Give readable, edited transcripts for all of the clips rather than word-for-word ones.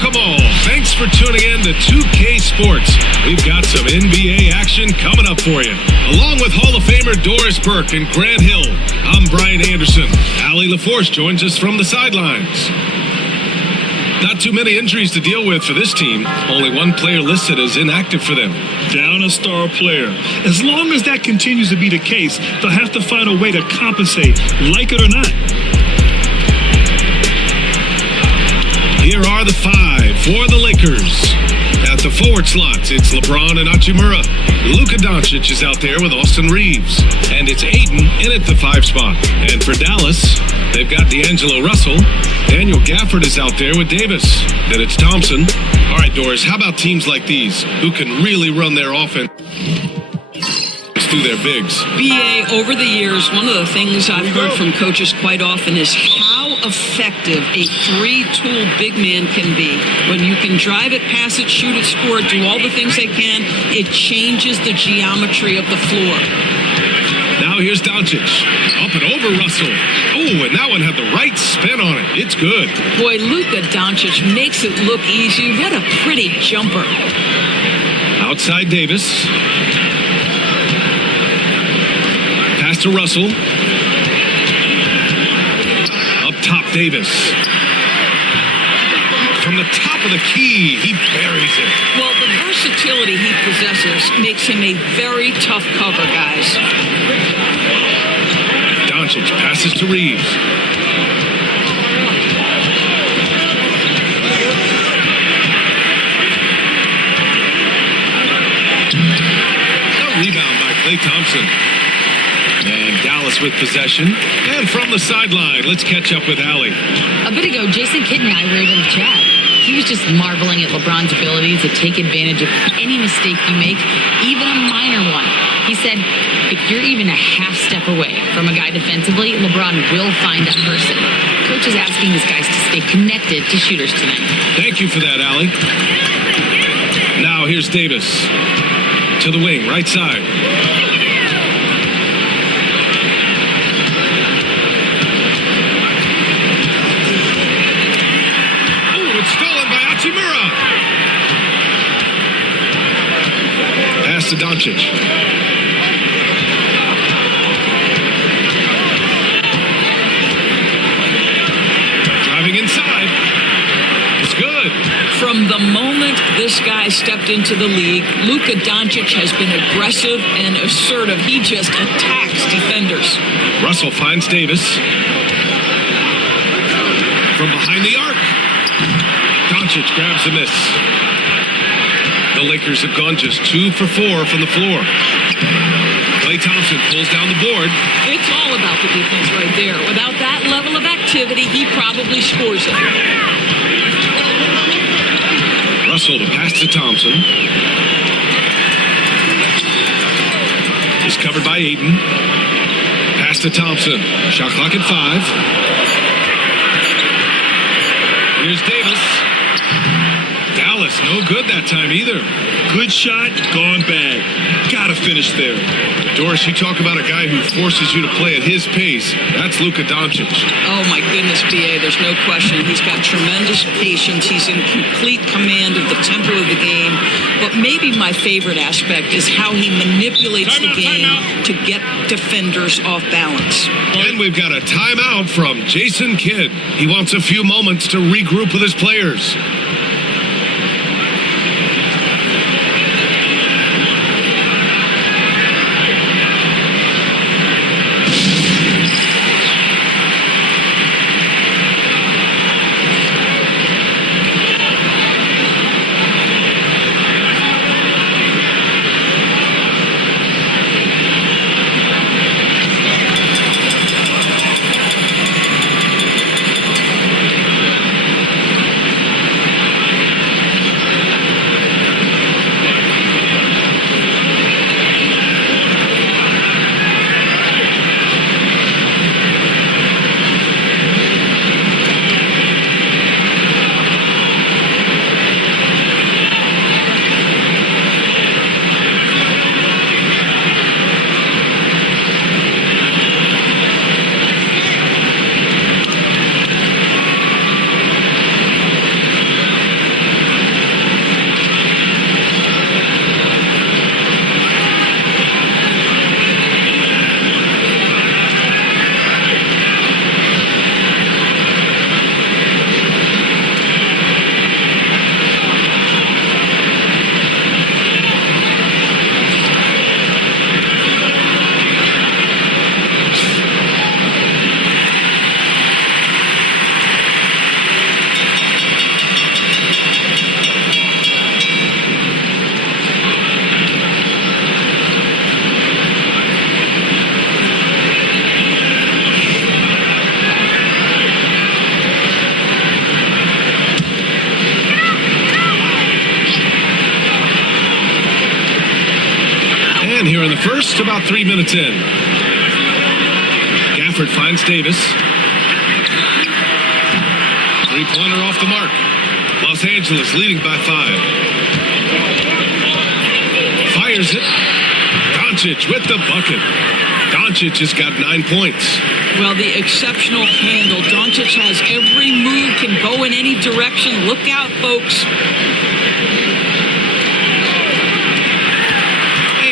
Welcome all. Thanks for tuning in to 2K Sports. We've got some NBA action coming up for you. Along with Hall of Famer Doris Burke and Grant Hill, I'm Brian Anderson. Allie LaForce joins us from the sidelines. Not too many injuries to deal with for this team. Only one player listed as inactive for them. Down a star player. As long as that continues to be the case, they'll have to find a way to compensate, like it or not. Here are the five for the Lakers. At the forward slots, it's LeBron and Hachimura. Luka Doncic is out there with Austin Reeves. And it's Ayton in at the 5 spot. And for Dallas, they've got D'Angelo Russell. Daniel Gafford is out there with Davis. Then it's Thompson. All right, Doris, how about teams like these who can really run their offense through their bigs? BA, over the years, one of the things I've heard from coaches quite often is how effective a three-tool big man can be. When you can drive it, pass it, shoot it, score it, do all the things they can, it changes the geometry of the floor. Now here's Doncic. Up and over Russell. Oh, and that one had the right spin on it. It's good. Boy, Luka Doncic makes it look easy. What a pretty jumper. Outside Davis. Pass to Russell. Up top Davis. From the top of the key, he buries it. Well, the versatility he possesses makes him a very tough cover, guys. Doncic passes to Reeves. A rebound by Klay Thompson. And Dallas with possession. And from the sideline, let's catch up with Allie. A bit ago, Jason Kidd and I were able to chat. He was just marveling at LeBron's ability to take advantage of any mistake you make, even a minor one. He said, if you're even a half step away from a guy defensively, LeBron will find that person. Coach is asking his guys to stay connected to shooters tonight. Thank you for that, Allie. Now here's Davis. To the wing, right side. Pass to Doncic. Driving inside. It's good. From the moment this guy stepped into the league, Luka Doncic has been aggressive and assertive. He just attacks defenders. Russell finds Davis. From behind the arc. Doncic grabs the miss. The Lakers have gone just 2 for 4 from the floor. Klay Thompson pulls down the board. It's all about the defense right there. Without that level of activity, he probably scores it. Russell to pass to Thompson. He's covered by Ayton. Pass to Thompson. Shot clock at 5. Here's Davis. Dallas, no good that time either. Good shot, gone bad. Gotta finish there. Doris, you talk about a guy who forces you to play at his pace. That's Luka Doncic. Oh, my goodness, B.A., there's no question. He's got tremendous patience. He's in complete command of the tempo of the game. But maybe my favorite aspect is how he manipulates the game to get defenders off balance. And we've got a timeout from Jason Kidd. He wants a few moments to regroup with his players. And here in the first, about 3 minutes in. Gafford finds Davis. Three-pointer off the mark. Los Angeles leading by 5. Fires it. Doncic with the bucket. Doncic has got 9 points. Well, the exceptional handle. Doncic has every move, can go in any direction. Look out, folks.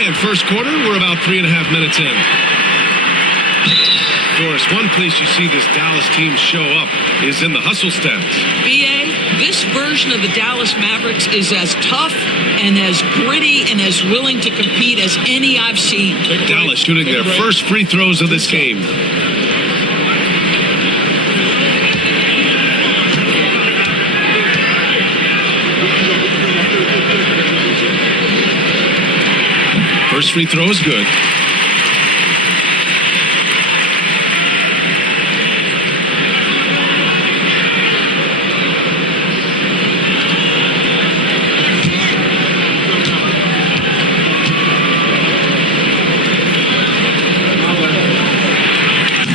And first quarter, we're about 3.5 minutes in. Doris, one place you see this Dallas team show up is in the hustle stats. BA, this version of the Dallas Mavericks is as tough and as gritty and as willing to compete as any I've seen. Dallas shooting their first free throws of this game. First free throw is good.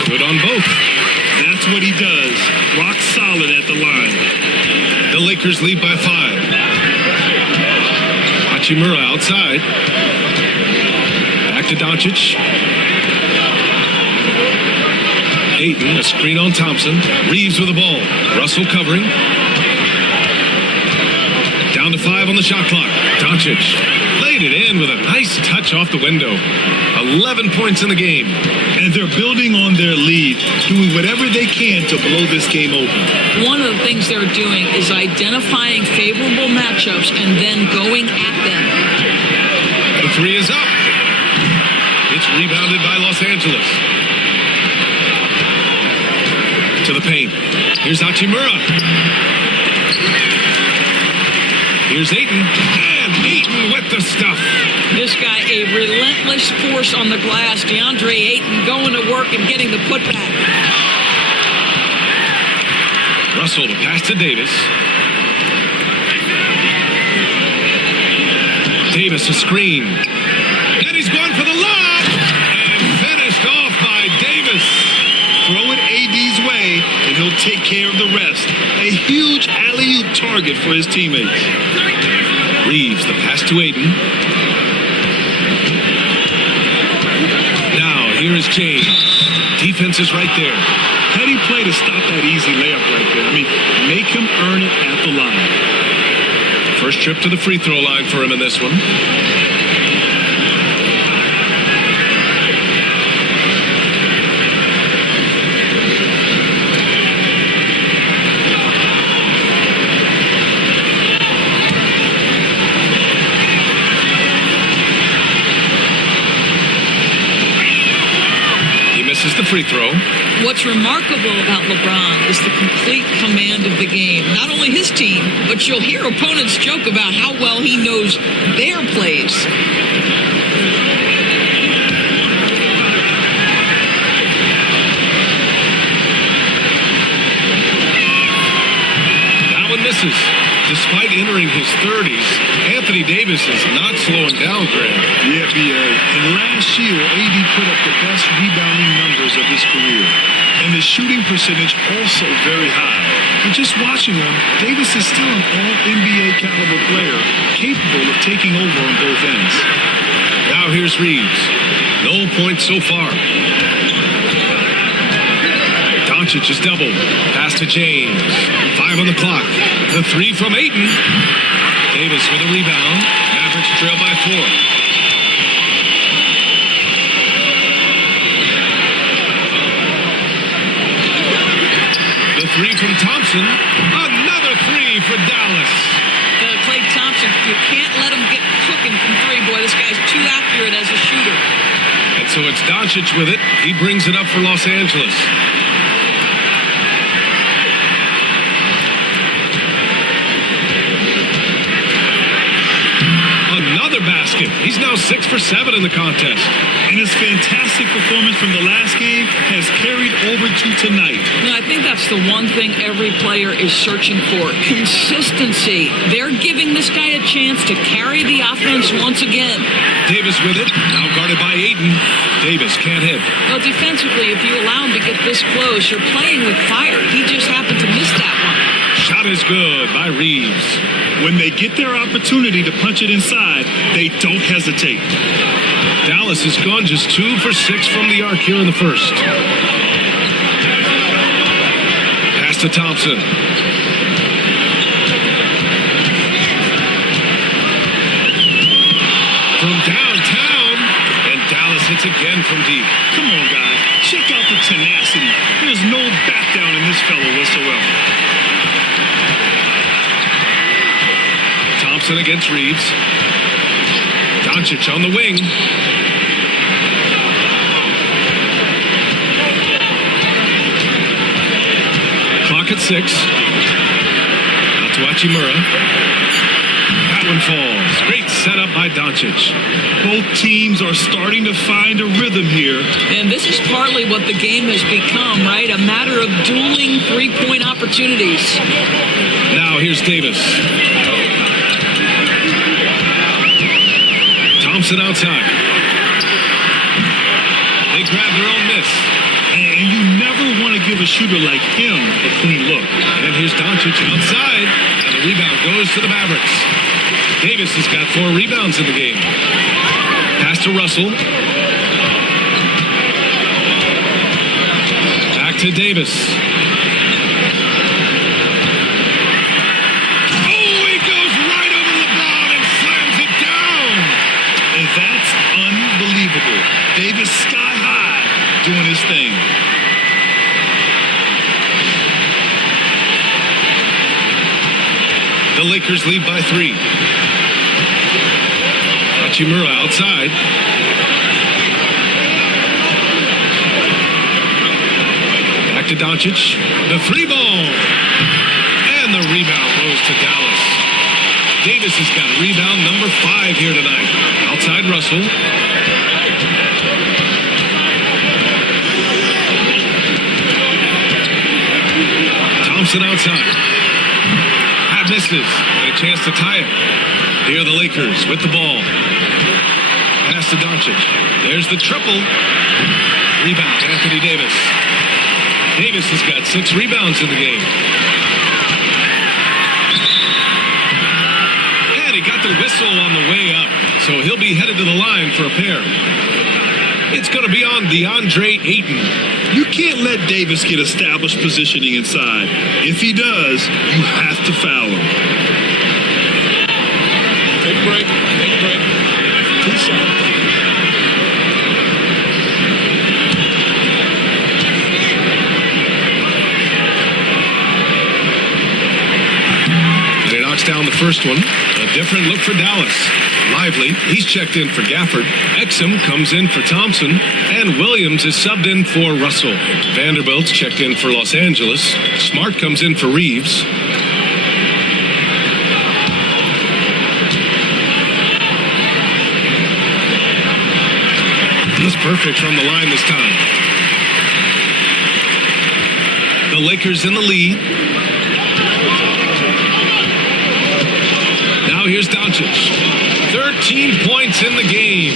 Good on both. That's what he does. Rock solid at the line. The Lakers lead by 5. Hachimura outside. Back to Doncic. Ayton, a screen on Thompson. Reeves with the ball. Russell covering. Down to 5 on the shot clock. Doncic laid it in with a nice touch off the window. 11 points in the game. And they're building on their lead, doing whatever they can to blow this game open. One of the things they're doing is identifying favorable matchups and then going at them. The three is up. It's rebounded by Los Angeles. To the paint. Here's Hachimura. Here's Ayton. And Ayton with the stuff. This guy, a relentless force on the glass. DeAndre Ayton going to work and getting the putback. Russell to pass to Davis. Davis a screen. And he's going for the lob. And finished off by Davis. Throw it AD's way, and he'll take care of the rest. A huge alley-oop target for his teammates. Reeves, the pass to Ayton. Now, here is James. Defense is right there. How do you play to stop that easy layup right there? I mean, make him earn it at the line. First trip to the free throw line for him in this one. Misses the free throw. What's remarkable about LeBron is the complete command of the game. Not only his team, but you'll hear opponents joke about how well he knows their plays. That one misses. Despite entering his 30s, Anthony Davis is not slowing down, Greg. Yeah, B.A. And last year, AD put up the best rebounding numbers of his career. And the shooting percentage also very high. But just watching him, Davis is still an all-NBA caliber player, capable of taking over on both ends. Now here's Reeves. No points so far. Doncic is doubled. Pass to James. 5 on the clock. The three from Ayton. Davis with a rebound. Mavericks trail by 4. The three from Thompson. Another three for Dallas. Klay Thompson, you can't let him get cooking from three. Boy, this guy's too accurate as a shooter. And so it's Doncic with it. He brings it up for Los Angeles. Another basket. He's now 6 for 7 in the contest. And his fantastic performance from the last game has carried over to tonight. No, I think that that's the one thing every player is searching for. Consistency. They're giving this guy a chance to carry the offense once again. Davis with it. Now guarded by Ayton. Davis can't hit. Well, defensively, if you allow him to get this close, you're playing with fire. He just happened to miss that one. Shot is good by Reeves. When they get their opportunity to punch it inside, they don't hesitate. Dallas has gone just 2 for 6 from the arc here in the first. Pass to Thompson. From downtown, and Dallas hits again from deep. Come on, guys. Check out the tenacity. There's no back down in this fellow whatsoever. Thompson against Reeves. Doncic on the wing. Clock at 6. Out to Hachimura. That one falls. Great setup by Doncic. Both teams are starting to find a rhythm here. And this is partly what the game has become, right? A matter of dueling three-point opportunities. Now here's Davis. Thompson outside. They grab their own miss. And you never want to give a shooter like him a clean look. And here's Doncic outside. And the rebound goes to the Mavericks. Davis has got 4 rebounds in the game. Pass to Russell. Back to Davis. Oh, he goes right over LeBron and slams it down. And that's unbelievable. Davis sky high doing his thing. The Lakers lead by 3. Hachimura outside. Back to Doncic. The 3 ball. And the rebound goes to Dallas. Davis has got rebound number 5 here tonight. Outside Russell. Thompson outside. That misses. And a chance to tie it. Here are the Lakers with the ball. Pass to Doncic. There's the triple. Rebound, Anthony Davis. Davis has got 6 rebounds in the game. And he got the whistle on the way up. So he'll be headed to the line for a pair. It's going to be on DeAndre Ayton. You can't let Davis get established positioning inside. If he does, you have to foul him. Take a break. Take a break. 2 shots. And he knocks down the first one. A different look for Dallas. Lively, he's checked in for Gafford. Exum comes in for Thompson. And Williams is subbed in for Russell. Vanderbilt's checked in for Los Angeles. Smart comes in for Reeves. He's perfect from the line this time. The Lakers in the lead. Now here's Doncic. 13 points in the game.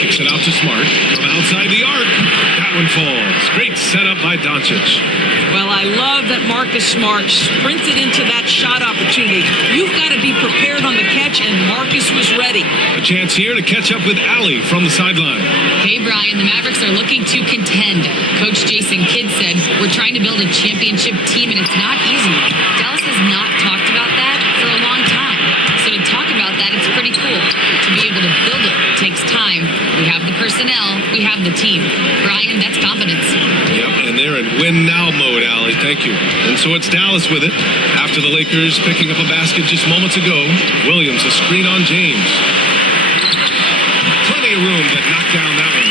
Kicks it out to Smart. From outside the arc. That one falls. Great setup by Doncic. Well, I love that Marcus Smart sprinted into that shot opportunity. You've got to be prepared on the catch, and Marcus was ready. A chance here to catch up with Allie from the sideline. Hey, Brian, the Mavericks are looking to contend. Coach Jason Kidd said, we're trying to build a championship team, and it's not easy. Dallas has not talked about that for a long time. So to talk about that, it's pretty cool. To be able to build it takes time. We have the personnel. We have the team. Brian, that's confidence. Yep, and they're in win-now mode, Allie. Thank you. And so it's Dallas with it. After the Lakers picking up a basket just moments ago, Williams a screen on James. Plenty of room to knock down that one.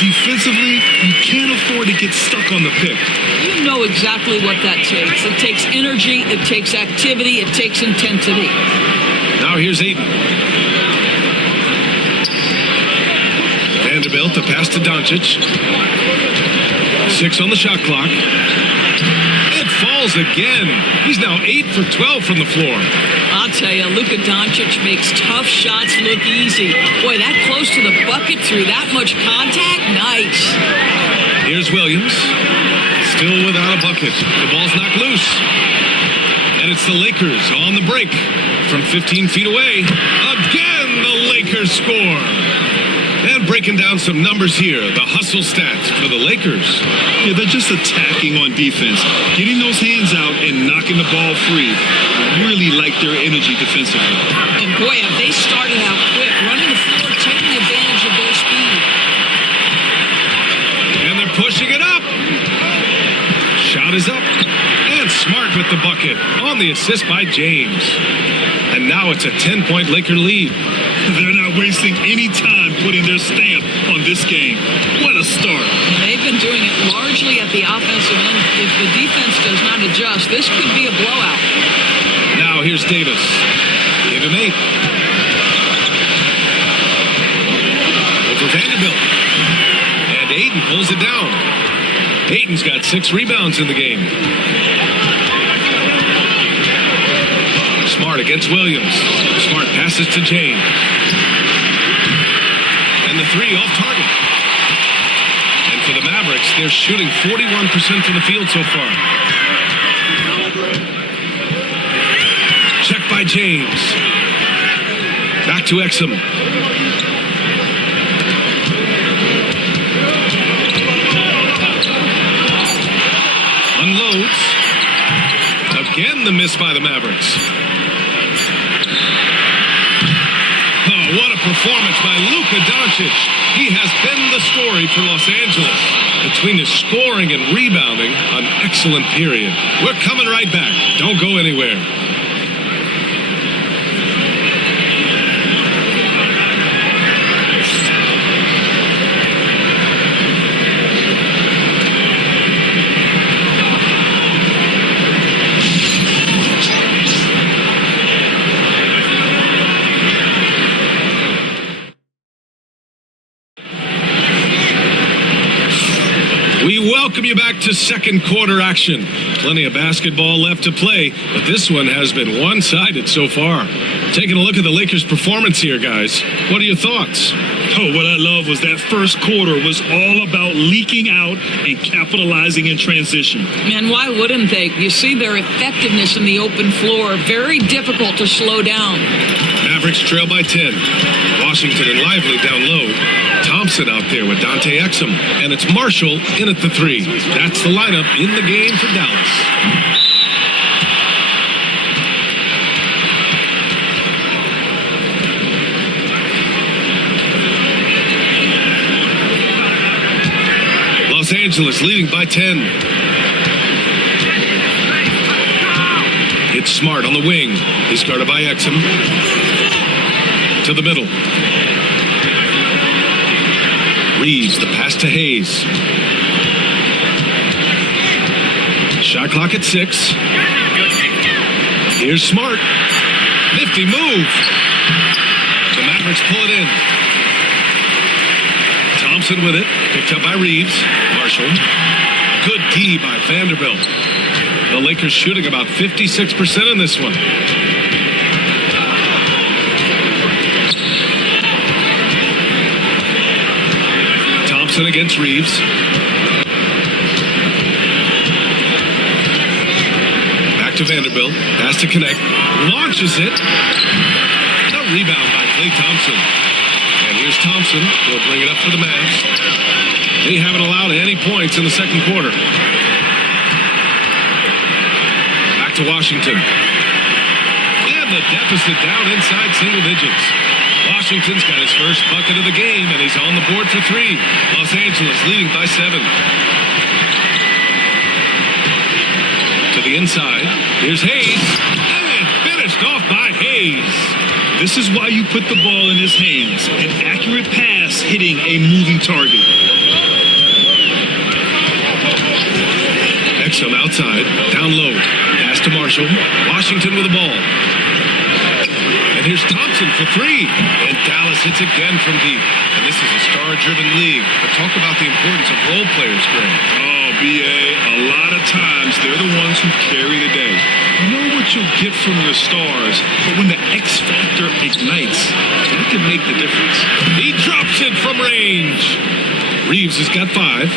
Defensively, you can't afford to get stuck on the pick. You know exactly what that takes. It takes energy, it takes activity, it takes intensity. Now here's Ayton. Vanderbilt, the pass to Doncic. 6 on the shot clock. It falls again. He's now 8 for 12 from the floor. I'll tell you, Luka Doncic makes tough shots look easy. Boy, that close to the bucket through that much contact, nice. Here's Williams, still without a bucket. The ball's knocked loose. And it's the Lakers on the break from 15 feet away. Again, the Lakers score. And breaking down some numbers here, the hustle stats for the Lakers. Yeah, they're just attacking on defense. Getting those hands out and knocking the ball free. I really like their energy defensively. And boy, have they started out quick, running the floor, taking advantage of their speed. And they're pushing it up. Shot is up. And Smart with the bucket on the assist by James. And now it's a 10-point Laker lead. They're not wasting any time putting their stamp on this game. What a start. They've been doing it largely at the offensive end. If the defense does not adjust, this could be a blowout. Now here's Davis. Give him 8. Over Vanderbilt. And Ayton pulls it down. Ayton's got 6 rebounds in the game. Smart against Williams. Smart passes to James. And the 3 off target. And for the Mavericks, they're shooting 41% from the field so far. Check by James. Back to Exum. Unloads. Again, the miss by the Mavericks. Oh, what a performance by Luka Doncic. He has been the story for Los Angeles. Between his scoring and rebounding, an excellent period. We're coming right back. Don't go anywhere. We welcome you back to second quarter action. Plenty of basketball left to play, but this one has been one-sided so far. Taking a look at the Lakers' performance here, guys. What are your thoughts? Oh, what I love was that first quarter was all about leaking out and capitalizing in transition. And why wouldn't they? You see their effectiveness in the open floor. Very difficult to slow down. Mavericks trail by 10. Washington and Lively down low. Thompson out there with Dante Exum. And it's Marshall in at the 3. That's the lineup in the game for Dallas. Los Angeles leading by 10. It's Smart on the wing. He's guarded by Exum. To the middle. Reeves, the pass to Hayes. Shot clock at 6. Here's Smart. Nifty move. The Mavericks pull it in. Thompson with it. Picked up by Reeves. Marshall. Good D by Vanderbilt. The Lakers shooting about 56% in this one. Thompson against Reeves. Back to Vanderbilt. Pass to connect. Launches it. A rebound by Klay Thompson. And here's Thompson. He'll bring it up for the Mavs. They haven't allowed any points in the second quarter. Back to Washington. And the deficit down inside single digits. Washington's got his first bucket of the game, and he's on the board for 3. Los Angeles leading by 7. To the inside. Here's Hayes. And finished off by Hayes. This is why you put the ball in his hands. An accurate pass hitting a moving target. Exum outside. Down low. Pass to Marshall. Washington with the ball. And here's Thompson for 3. And Dallas hits again from deep. And this is a star-driven league. But talk about the importance of role players, Greg. Oh, B.A., a lot of times they're the ones who carry the day. You know what you'll get from your stars, but when the X factor ignites, that can make the difference. He drops it from range. Reeves has got 5.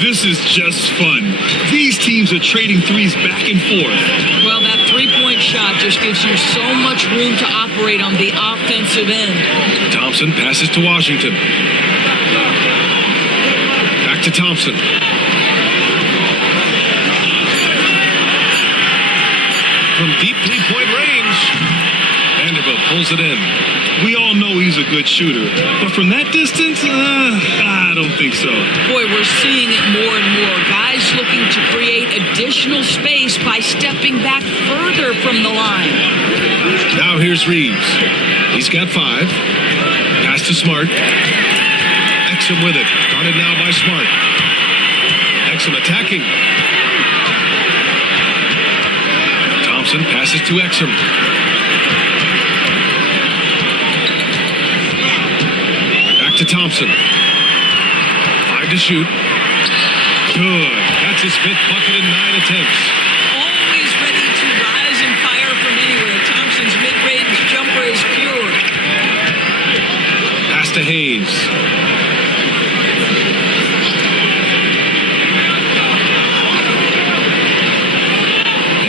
This is just fun. These teams are trading threes back and forth. Well, that three-point shot just gives you so much room to operate on the offensive end. Thompson passes to Washington. Back to Thompson. From deep three-point range, Vanderbilt pulls it in. We all know he's a good shooter, but from that distance, I don't think so. Boy, we're seeing it more and more. Guys looking to create additional space by stepping back further from the line. Now here's Reeves. He's got 5. Pass to Smart. Exum with it. Guarded now by Smart. Exum attacking. Thompson passes to Exum. Back to Thompson. 5 to shoot. Good. That's his 5th bucket in 9 attempts. Always ready to rise and fire from anywhere. Thompson's mid-range jumper is pure. Pass to Hayes.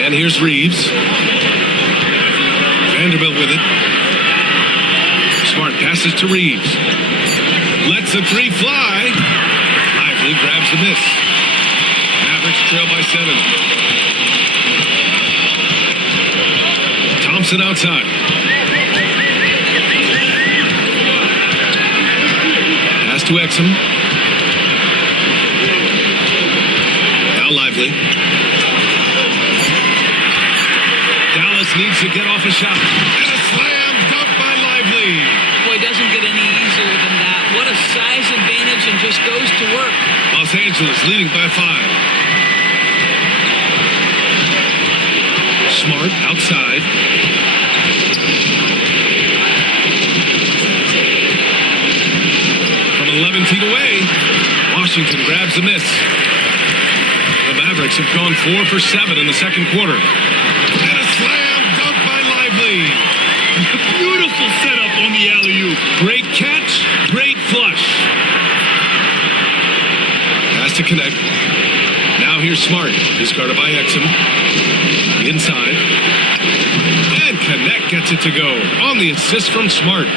And here's Reeves. Vanderbilt with it. Smart passes to Reeves. Lets the 3 fly. Lively grabs the miss. Mavericks trail by 7. Thompson outside. Pass to Exum. Now Lively. Dallas needs to get off a shot. And a slam dunk by Lively. Boy, doesn't get any easier than that. What a size advantage, and just goes to work. Los Angeles leading by 5. Smart outside. From 11 feet away, Washington grabs the miss. The Mavericks have gone 4 for 7 in the second quarter. And a slam dunk by Lively. Beautiful setup on the alley-oop. Great catch, great flush. Has to connect. Now here's Smart. He's guarded by Exum. Inside. And Connect gets it to go on the assist from Smart.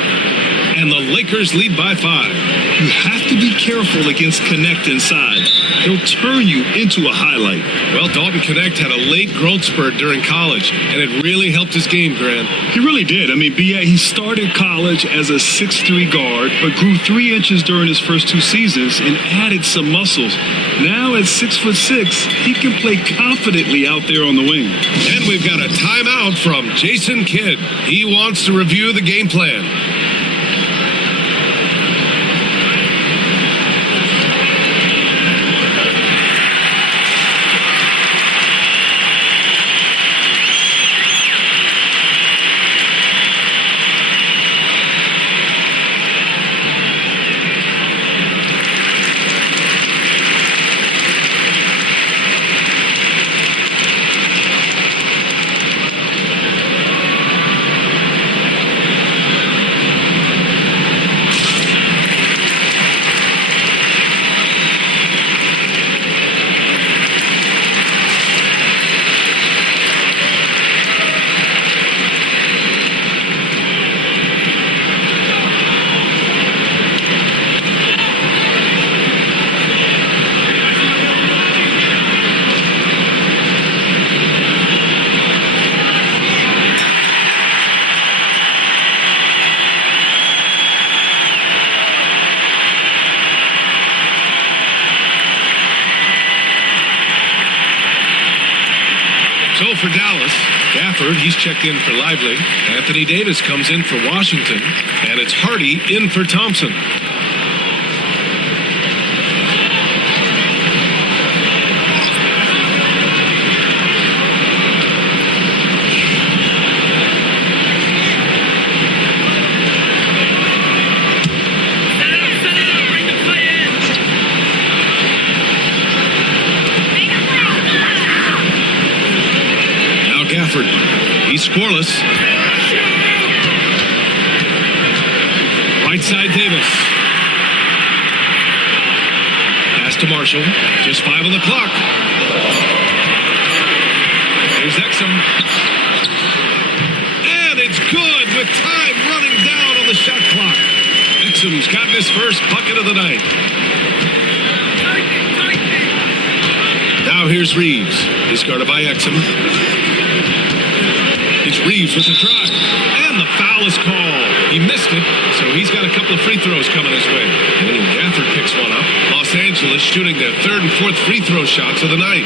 And the Lakers lead by 5. You have to be careful against Connect inside. He'll turn you into a highlight. Well, Dalton Connect had a late growth spurt during college, and it really helped his game, Grant. He really did. I mean, B.A., he started college as a 6'3" guard, but grew 3 inches during his first 2 seasons and added some muscles. Now at 6'6", he can play confidently out there on the wing. And we've got a timeout from Jason Kidd. He wants to review the game plan. So for Dallas, Gafford, he's checked in for Lively. Anthony Davis comes in for Washington. And it's Hardy in for Thompson. scoreless. Right side, Davis. Pass to Marshall. Just 5 on the clock. Here's Exum. And it's good with time running down on the shot clock. Exum's gotten his first bucket of the night. Now here's Reeves. He's guarded by Exum. It's Reeves with the drive. And the foul is called. He missed it, so he's got a couple of free throws coming his way. And Gafford picks one up. Los Angeles shooting their 3rd and 4th free throw shots of the night.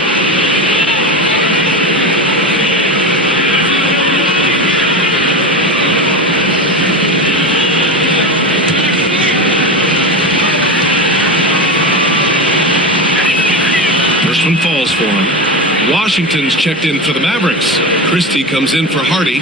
First one falls for him. Washington's checked in for the Mavericks. Christie comes in for Hardy.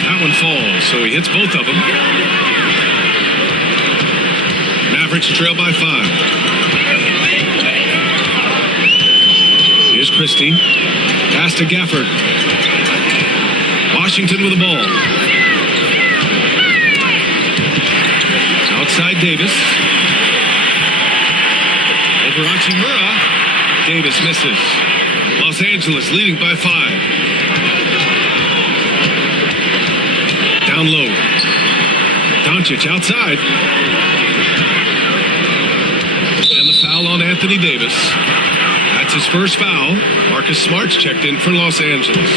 That one falls, so he hits both of them. Mavericks trail by 5. Here's Christie. Pass to Gafford. Washington with the ball. Outside Davis. Over Hachimura. Davis misses. Los Angeles leading by 5. Down low. Doncic outside. And the foul on Anthony Davis. That's his first foul. Marcus Smart's checked in for Los Angeles.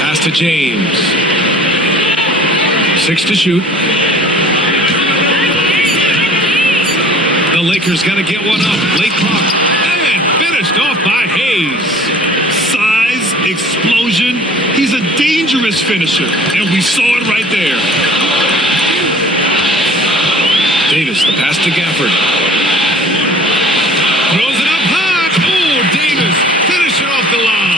Pass to James. 6 to shoot. The Lakers got to get one up. Late clock. And finished off by Hayes. Size, explosion. He's a dangerous finisher, and we saw it right there. Davis, the pass to Gafford. Throws it up high. Oh, Davis finishing off the lob.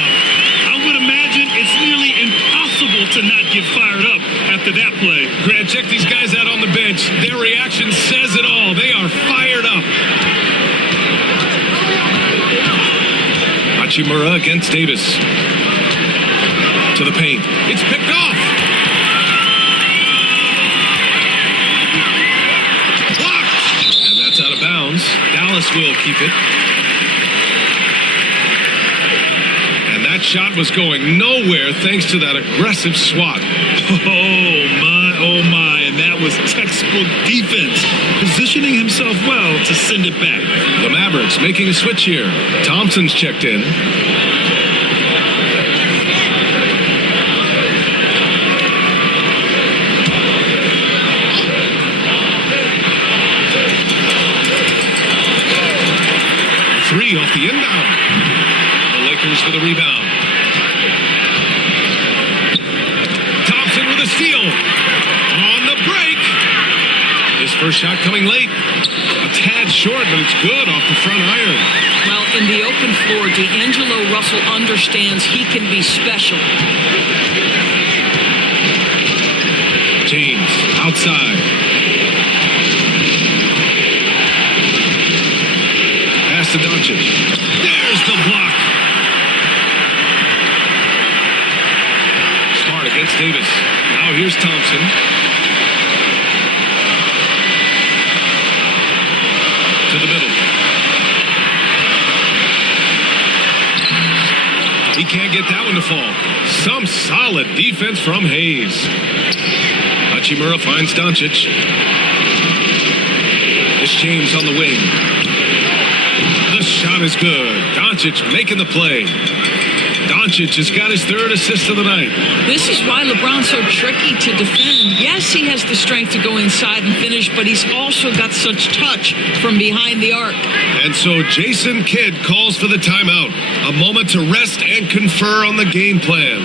I would imagine it's nearly impossible to not get fired up after that play. Grant, check these guys out on the bench. Their reaction says it all. They are fired up. Hachimura against Davis. To the paint. It's picked off. Blocked. And that's out of bounds. Dallas will keep it. And that shot was going nowhere thanks to that aggressive swat. Oh my, and that was textbook defense. Positioning himself well to send it back. The Mavericks making a switch here. Thompson's checked in. Three off the inbound. The Lakers for the rebound. Thompson with a steal. On the break. His first shot coming late. A tad short, but it's good off the front iron. Well, in the open floor, D'Angelo Russell understands he can be special. James outside. Pass to Doncic. There's the block. Smart against Davis. Now here's Thompson. To the middle. He can't get that one to fall. Some solid defense from Hayes. Hachimura finds Doncic. It's James on the wing. The shot is good. Doncic making the play. Doncic has got his 3rd assist of the night. This is why LeBron's so tricky to defend. Yes, he has the strength to go inside and finish, but he's also got such touch from behind the arc. And so Jason Kidd calls for the timeout. A moment to rest and confer on the game plan.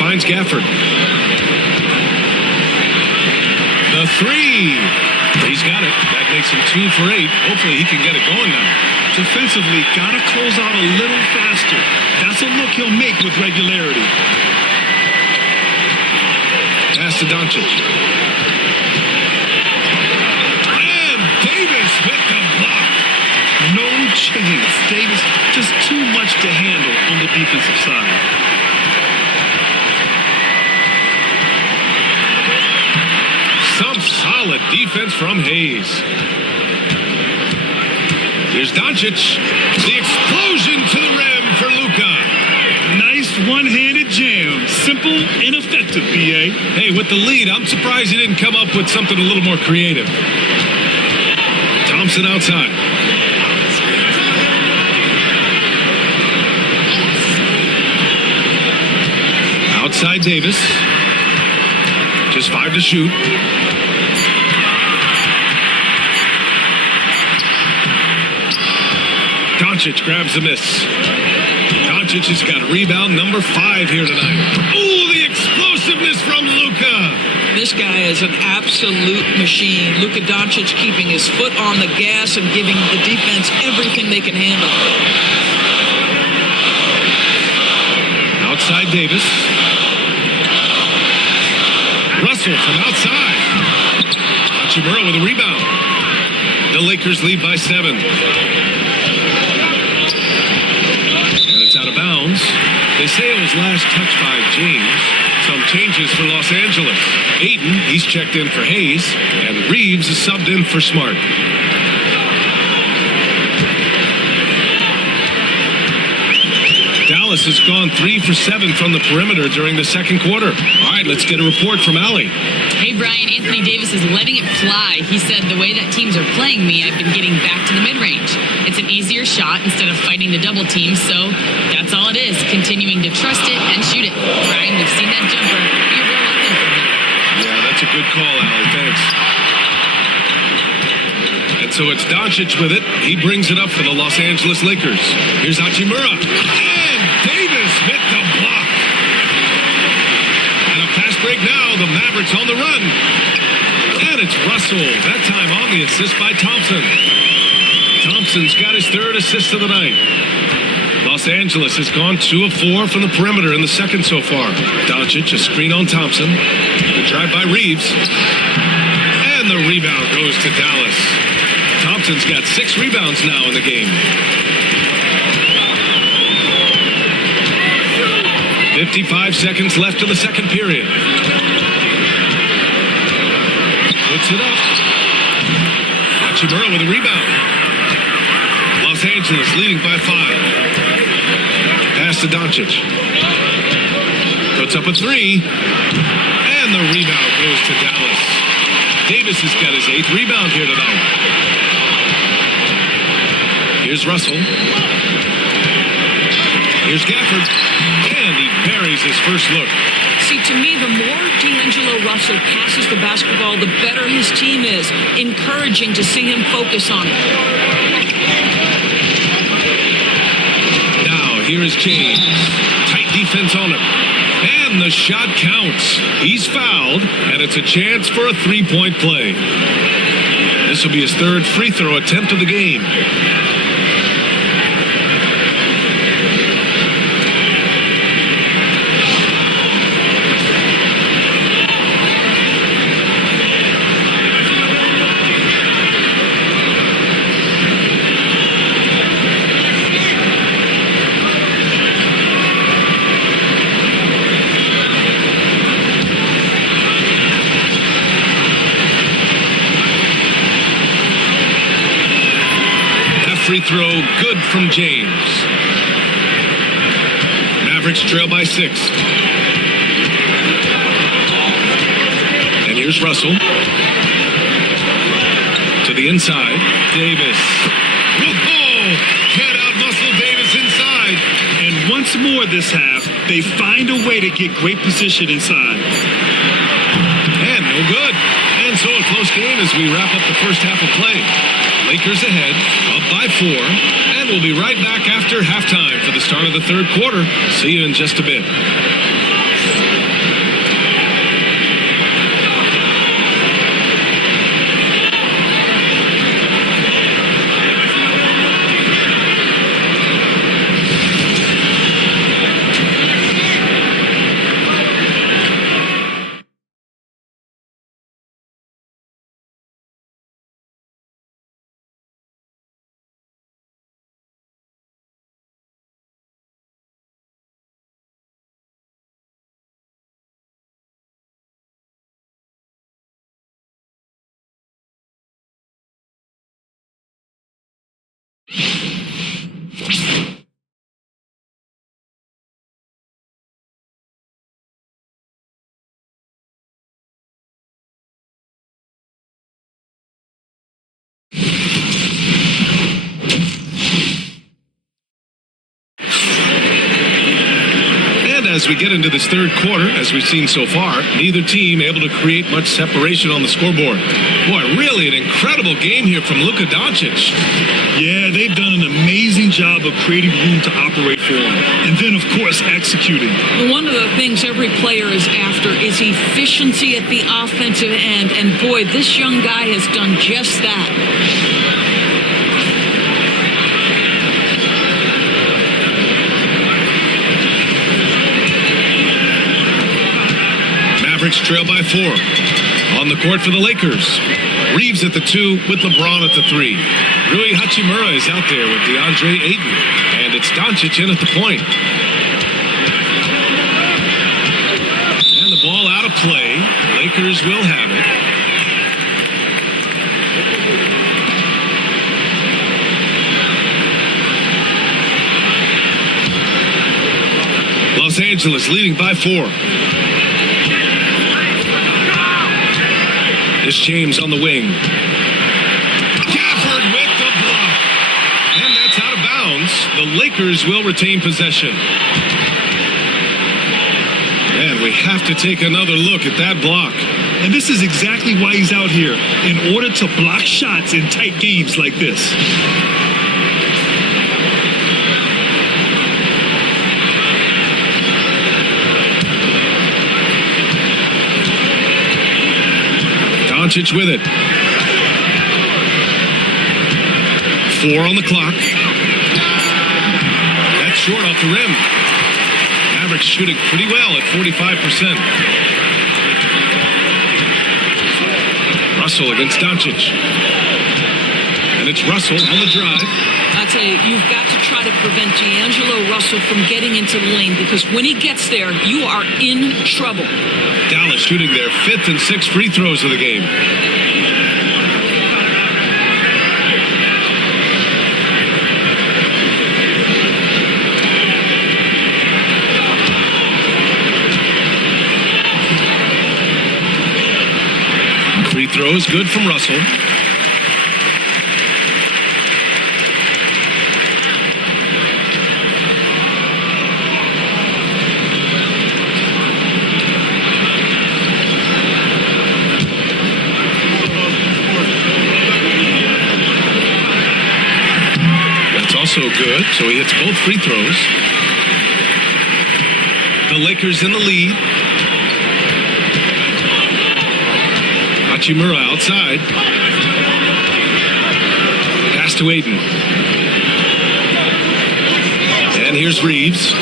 finds Gafford. The three. He's got it. That makes him 2 for 8. Hopefully he can get it going now. Defensively, got to close out a little faster. That's a look he'll make with regularity. Pass to Doncic. And Davis with the block. No chance. Davis just too much to handle on the defensive side. Some solid defense from Hayes. Here's Doncic. The explosion to the rim for Luka. Nice one-handed jam. Simple and effective, B.A. Hey, with the lead, I'm surprised he didn't come up with something a little more creative. Thompson outside. Outside Davis. Just 5 to shoot. Doncic grabs the miss. Doncic has got rebound number 5 here tonight. Ooh, the explosiveness from Luka. This guy is an absolute machine. Luka Doncic keeping his foot on the gas and giving the defense everything they can handle. Outside Davis. Russell from outside. Hachimura with a rebound. The Lakers lead by 7. And it's out of bounds. They say it was last touched by James. Some changes for Los Angeles. Ayton, he's checked in for Hayes. And Reeves is subbed in for Smart. Dallas has gone 3 for 7 from the perimeter during the second quarter. All right, let's get a report from Allie. Hey, Brian, Anthony Davis is letting it fly. He said, the way that teams are playing me, I've been getting back to the mid-range. It's an easier shot instead of fighting the double team, so that's all it is, continuing to trust it and shoot it. Brian, we've seen that jumper be a real weapon for him. Yeah, that's a good call, Allie. Thanks. And so it's Doncic with it. He brings it up for the Los Angeles Lakers. Here's Hachimura. And Davis with the block. And a fast break now. The Mavericks on the run. And it's Russell. That time on the assist by Thompson. Thompson's got his 3rd assist of the night. Los Angeles has gone 2 of 4 from the perimeter in the second so far. Doncic, a screen on Thompson. The drive by Reeves. And the rebound goes to Dallas. Thompson's got 6 rebounds now in the game. 55 seconds left in the second period. Puts it up. Hachimura with a rebound. Los Angeles leading by 5. Pass to Doncic. Puts up a 3. And the rebound goes to Dallas. Davis has got his 8th rebound here tonight. Here's Russell. Here's Gafford. And he buries his first look. See, to me, the more D'Angelo Russell passes the basketball, the better his team is. Encouraging to see him focus on it. Now, here is James. Tight defense on him. And the shot counts. He's fouled, and it's a chance for a 3-point play. This will be his 3rd free throw attempt of the game. Free throw good from James. Mavericks trail by 6. And here's Russell. To the inside. Davis. Whoa! Can't outmuscle Davis inside. And once more this half, they find a way to get great position inside. And no good. And so a close game as we wrap up the first half of play. Lakers ahead, up by 4, and we'll be right back after halftime for the start of the third quarter. See you in just a bit. As we get into this third quarter, as we've seen so far, neither team able to create much separation on the scoreboard. Boy, really an incredible game here from Luka Doncic. Yeah, they've done an amazing job of creating room to operate for him. And then, of course, executing. One of the things every player is after is efficiency at the offensive end. And boy, this young guy has done just that. Mavericks trail by 4. On the court for the Lakers. Reeves at the 2 with LeBron at the 3. Rui Hachimura is out there with DeAndre Ayton. And it's Doncic in at the point. And the ball out of play. Lakers will have it. Los Angeles leading by 4. It's James on the wing. Gafford with the block. And that's out of bounds. The Lakers will retain possession. And we have to take another look at that block. And this is exactly why he's out here, in order to block shots in tight games like this. Doncic with it. 4 on the clock. That's short off the rim. Mavericks shooting pretty well at 45%. Russell against Doncic. And it's Russell on the drive. I tell you, you've got to try to prevent D'Angelo Russell from getting into the lane, because when he gets there, you are in trouble. Dallas shooting their 5th and 6th free throws of the game. Free throws good from Russell. Also good, so he hits both free throws. The Lakers in the lead. Hachimura outside. Pass to Ayton. And here's Reeves.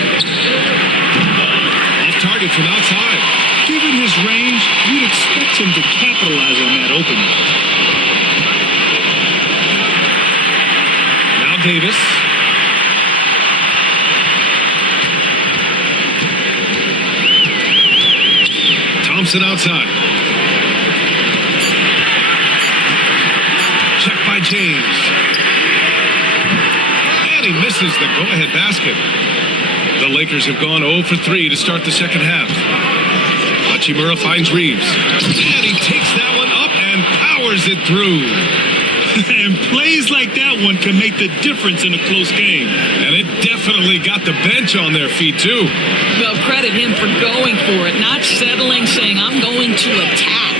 Off target from outside. Given his range, you'd expect him to capitalize on that opening. Davis. Thompson outside. Check by James. And he misses the go-ahead basket. The Lakers have gone 0 for 3 to start the second half. Hachimura finds Reeves. And he takes that one up and powers it through. And plays like that one can make the difference in a close game. And it definitely got the bench on their feet, too. Well, credit him for going for it, not settling, saying, I'm going to attack.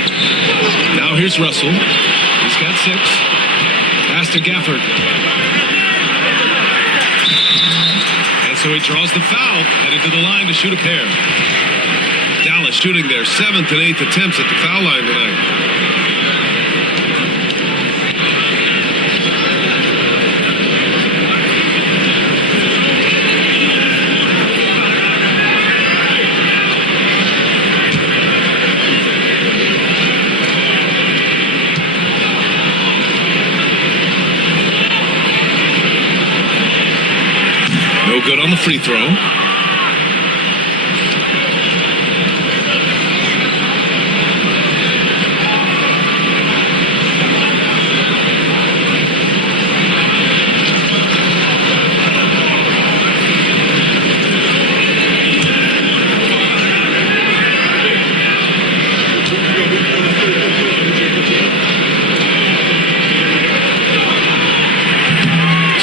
Now here's Russell. He's got 6. Pass to Gafford. And so he draws the foul, headed to the line to shoot a pair. Dallas shooting their 7th and 8th attempts at the foul line tonight. No good on the free throw.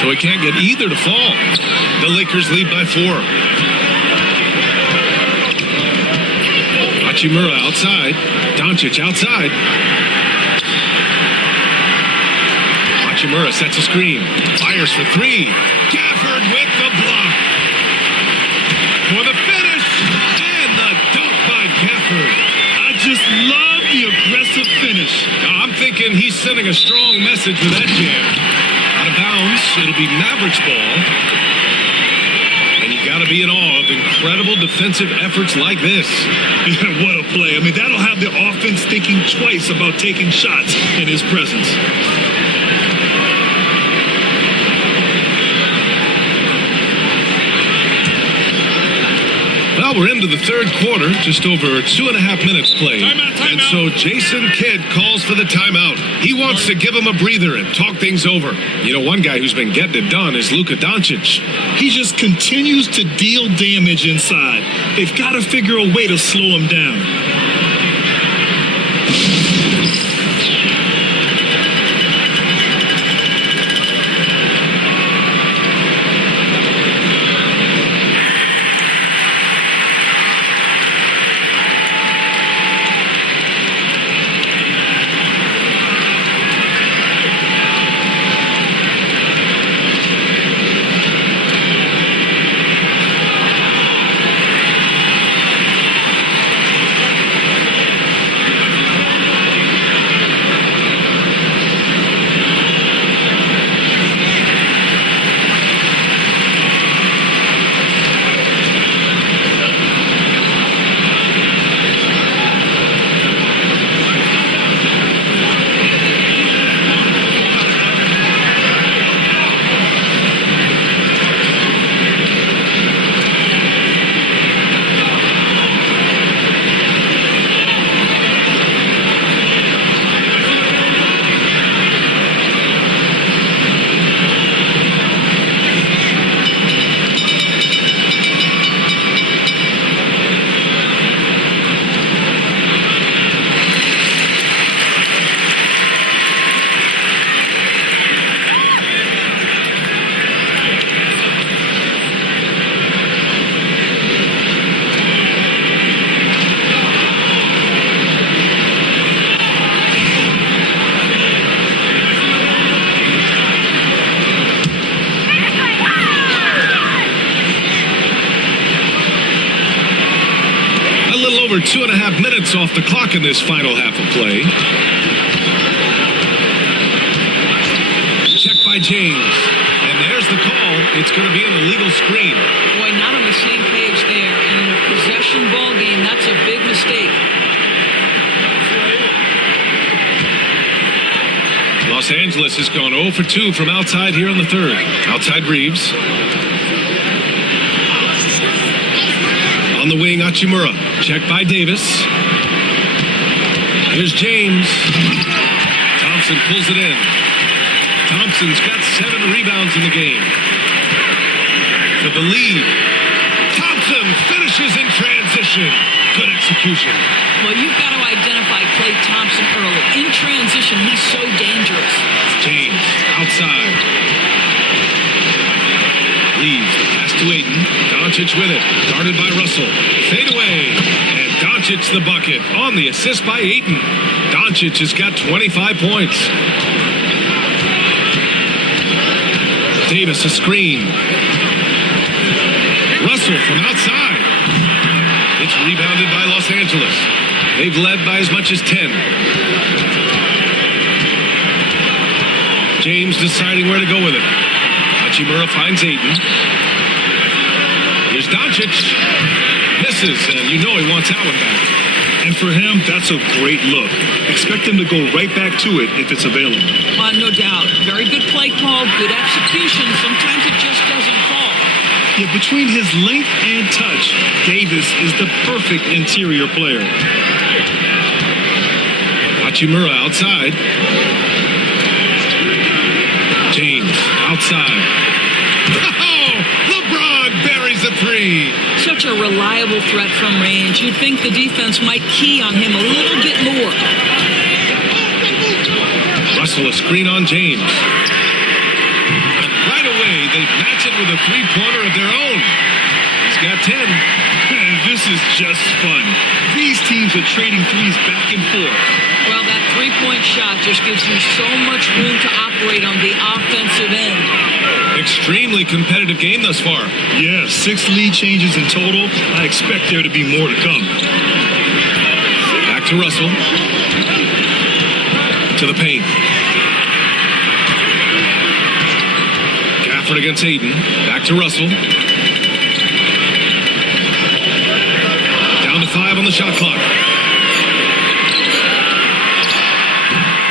so he can't get either to fall. The Lakers lead by 4. Hachimura outside. Doncic outside. Hachimura sets a screen. Fires for 3. Gafford with the block. For the finish. And the dunk by Gafford. I just love the aggressive finish. I'm thinking he's sending a strong message with that jam. Out of bounds. It'll be Mavericks ball. And you got to be in awe of incredible defensive efforts like this. What a play. I mean, that'll have the offense thinking twice about taking shots in his presence. Well, we're into the third quarter, just over 2.5 minutes played. And so Jason Kidd calls for the timeout. He wants to give him a breather and talk things over. You know, one guy who's been getting it done is Luka Doncic. He just continues to deal damage inside. They've got to figure a way to slow him down. Over 2.5 minutes off the clock in this final half of play. Check by James. And there's the call. It's going to be an illegal screen. Boy, not on the same page there. And in a possession ball game, that's a big mistake. Los Angeles has gone 0 for 2 from outside here in the third. Outside Reeves. On the wing, Hachimura. Check by Davis. Here's James. Thompson pulls it in. Thompson's got 7 rebounds in the game. For the lead. Thompson finishes in transition. Good execution. Well, you've got to identify Klay Thompson early. In transition, he's so dangerous. James outside. Leaves the pass to Ayton. Doncic with it. Guarded by Russell. Fade away. And Doncic the bucket on the assist by Ayton. Doncic has got 25 points. Davis a screen. Russell from outside. It's rebounded by Los Angeles. They've led by as much as 10. James deciding where to go with it. Hachimura finds Ayton. Here's Doncic. Misses, and you know he wants that one back. And for him, that's a great look. Expect him to go right back to it if it's available. No doubt. Very good play call, good execution. Sometimes it just doesn't fall. Yet between his length and touch, Davis is the perfect interior player. Hachimura outside. James outside. Oh, LeBron buries a 3. Such a reliable threat from range. You'd think the defense might key on him a little bit more. Russell a screen on James. Right they match it with a three-pointer of their own. He's got 10. Man, this is just fun. These teams are trading threes back and forth. Well, that three-point shot just gives you so much room to operate on the offensive end. Extremely competitive game thus far. Yeah, 6 lead changes in total. I expect there to be more to come. Back to Russell. To the paint. Gafford against Ayton. Back to Russell. Down to 5 on the shot clock.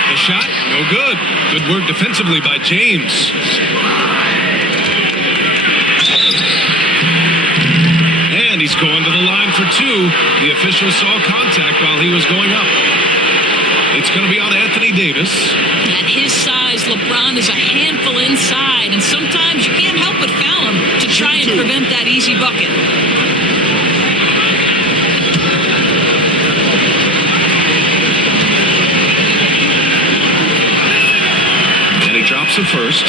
The shot, no good. Good work defensively by James. And he's going to the line for 2. The official saw contact while he was going up. It's going to be on Anthony Davis. At his size, LeBron is a handful inside, and sometimes you can't help but foul him to try and prevent that easy bucket. And he drops it first.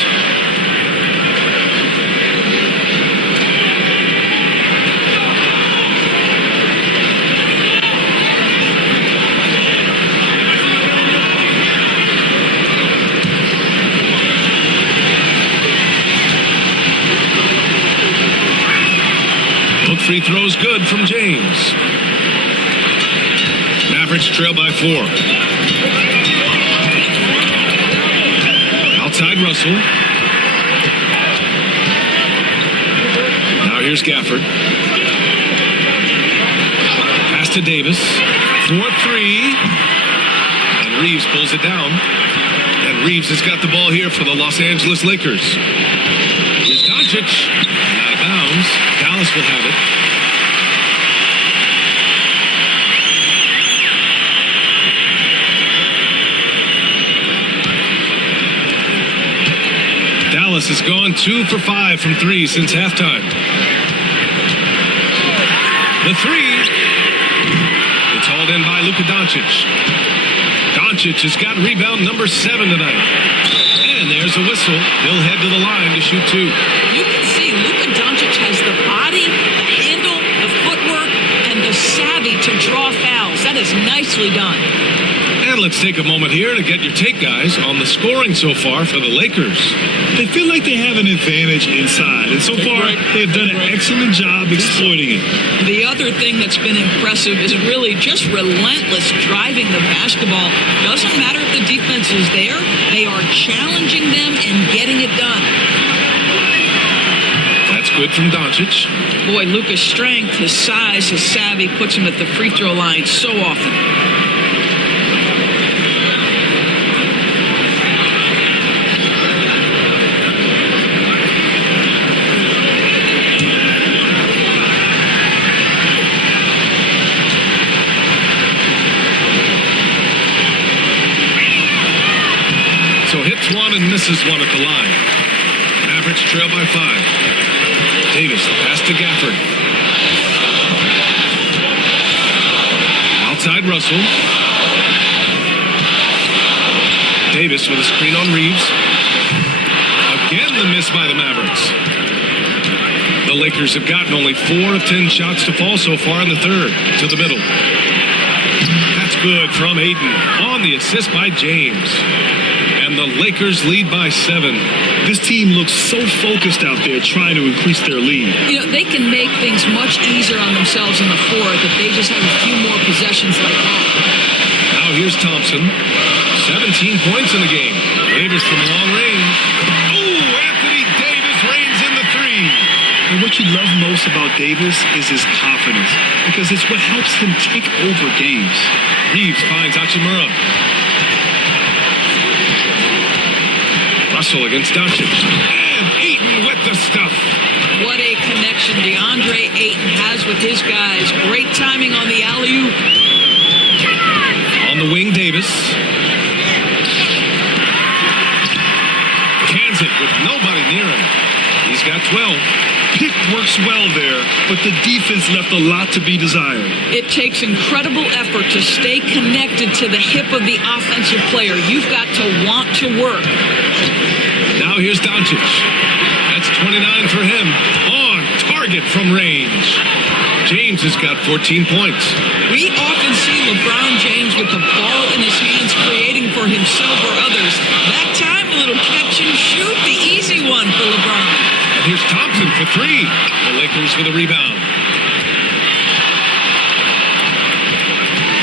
Free throws good from James. Mavericks trail by 4. Outside Russell. Now here's Gafford. Pass to Davis. 4-3. And Reeves pulls it down. And Reeves has got the ball here for the Los Angeles Lakers. Here's Doncic. Out of bounds. Dallas will have it. Dallas has gone 2 for 5 from 3 since halftime. The 3. It's hauled in by Luka Doncic. Doncic has got rebound number 7 tonight. And there's a whistle. He'll head to the line to shoot 2. You can see Luka Doncic has the body, the handle, the footwork, and the savvy to draw fouls. That is nicely done. And let's take a moment here to get your take, guys, on the scoring so far for the Lakers. They feel like they have an advantage inside, and so far they've done an excellent job exploiting it. The other thing that's been impressive is really just relentless driving the basketball. Doesn't matter if the defense is there, they are challenging them and getting it done. That's good from Doncic. Boy, Luka's strength, his size, his savvy puts him at the free throw line so often. One and misses one at the line. Mavericks trail by 5. Davis, the pass to Gafford. Outside Russell. Davis with a screen on Reeves. Again the miss by the Mavericks. The Lakers have gotten only 4 of 10 shots to fall so far in the third. To the middle. That's good from Ayton on the assist by James. And the Lakers lead by 7. This team looks so focused out there trying to increase their lead. You know, they can make things much easier on themselves in the fourth if they just have a few more possessions like that. Now here's Thompson. 17 points in the game. Davis from long range. Oh, Anthony Davis reigns in the 3. And what you love most about Davis is his confidence, because it's what helps him take over games. Reeves finds Hachimura. Russell against Doncic. And Ayton with the stuff. What a connection DeAndre Ayton has with his guys. Great timing on the alley-oop. On the wing, Davis. Cans it with nobody near him. He's got 12. Pick works well there, but the defense left a lot to be desired. It takes incredible effort to stay connected to the hip of the offensive player. You've got to want to work. Now here's Doncic. That's 29 for him. On target from range. James has got 14 points. We often see LeBron James with the ball in his hands creating for himself or others. That time, a little catch and shoot, the easy one for LeBron. And here's Thompson for three. The Lakers with a rebound.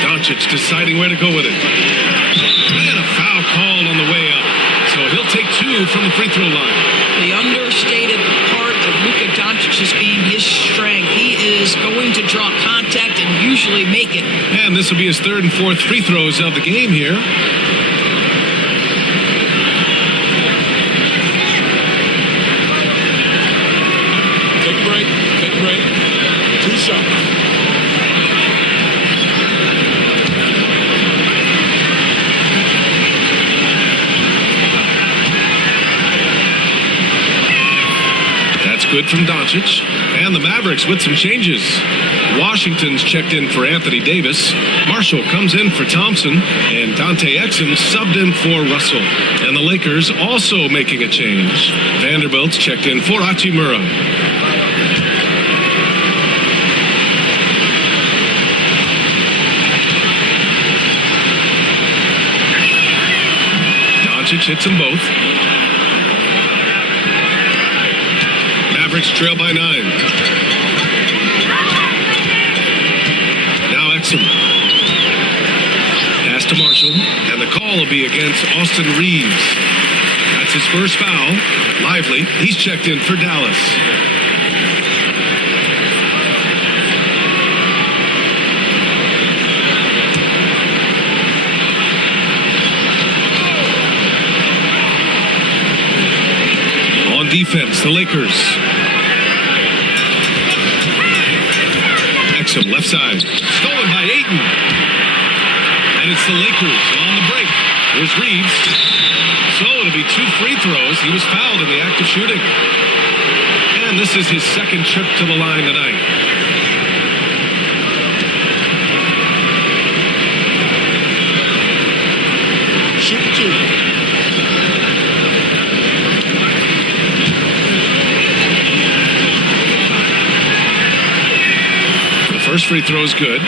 Doncic deciding where to go with it. And a foul called on the way up. So he'll take two from the free throw line. The understated part of Luka Doncic's game, his strength. He is going to draw contact and usually make it. And this will be his third and fourth free throws of the game here. Take a break. Take a break. 2 shots. Good from Doncic. And the Mavericks with some changes. Washington's checked in for Anthony Davis. Marshall comes in for Thompson. And Dante Exum subbed in for Russell. And the Lakers also making a change. Vanderbilt's checked in for Hachimura. Doncic hits them both. Mavericks trail by 9. Now Exum. Pass to Marshall. And the call will be against Austin Reeves. That's his first foul. Lively. He's checked in for Dallas. On defense, the Lakers. Exum, left side. Stolen by Ayton. And it's the Lakers on the break. Here's Reeves. So it'll be 2 free throws. He was fouled in the act of shooting. And this is his second trip to the line tonight. Shoot 2. First free throw is good.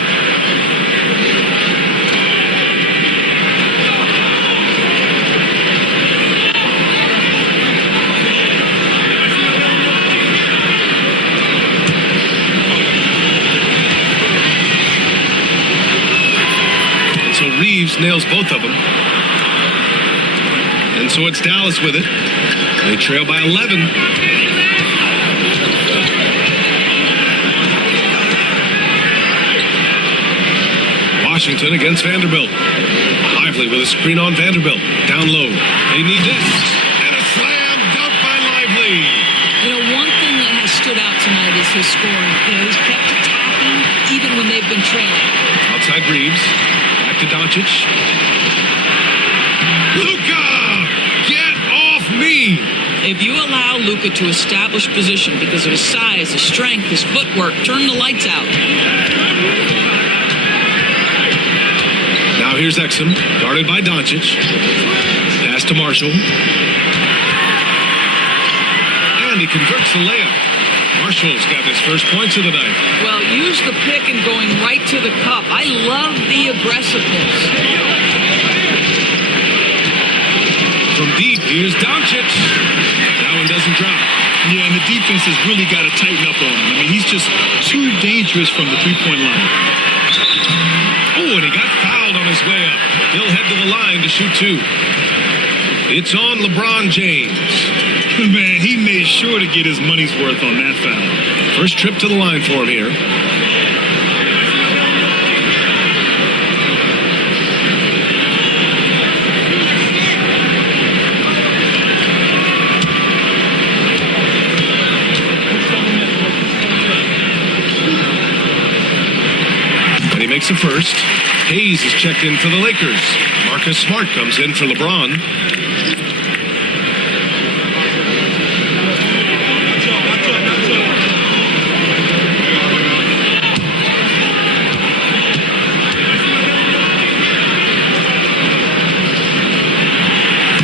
And so Reeves nails both of them. And so it's Dallas with it. They trail by 11. Washington against Vanderbilt. Lively with a screen on Vanderbilt. Down low. They need this. And a slam dunk by Lively. You know, one thing that has stood out tonight is his scoring. You know, he's kept attacking even when they've been trailing. Outside Reeves. Back to Doncic. Luka! Get off me! If you allow Luka to establish position because of his size, his strength, his footwork, turn the lights out. Now here's Exum, guarded by Doncic. Pass to Marshall. And he converts the layup. Marshall's got his first points of the night. Well, use the pick and going right to the cup. I love the aggressiveness. From deep, here's Doncic. That one doesn't drop. Yeah, and the defense has really got to tighten up on him. I mean, he's just too dangerous from the three-point line. Oh, and he got fouled on his way up. He'll head to the line to shoot 2. It's on LeBron James. Man, he made sure to get his money's worth on that foul. First trip to the line for him here. And he makes the first. Hayes is checked in for the Lakers. Marcus Smart comes in for LeBron.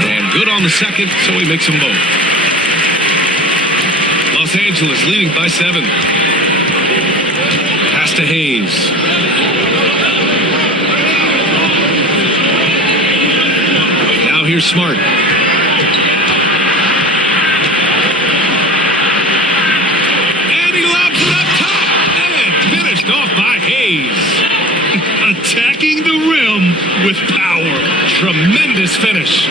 And good on the second, so he makes them both. Los Angeles leading by 7. Pass to Hayes. Now here's Smart. And he lobs it up top. And finished off by Hayes. Attacking the rim with power. Tremendous finish.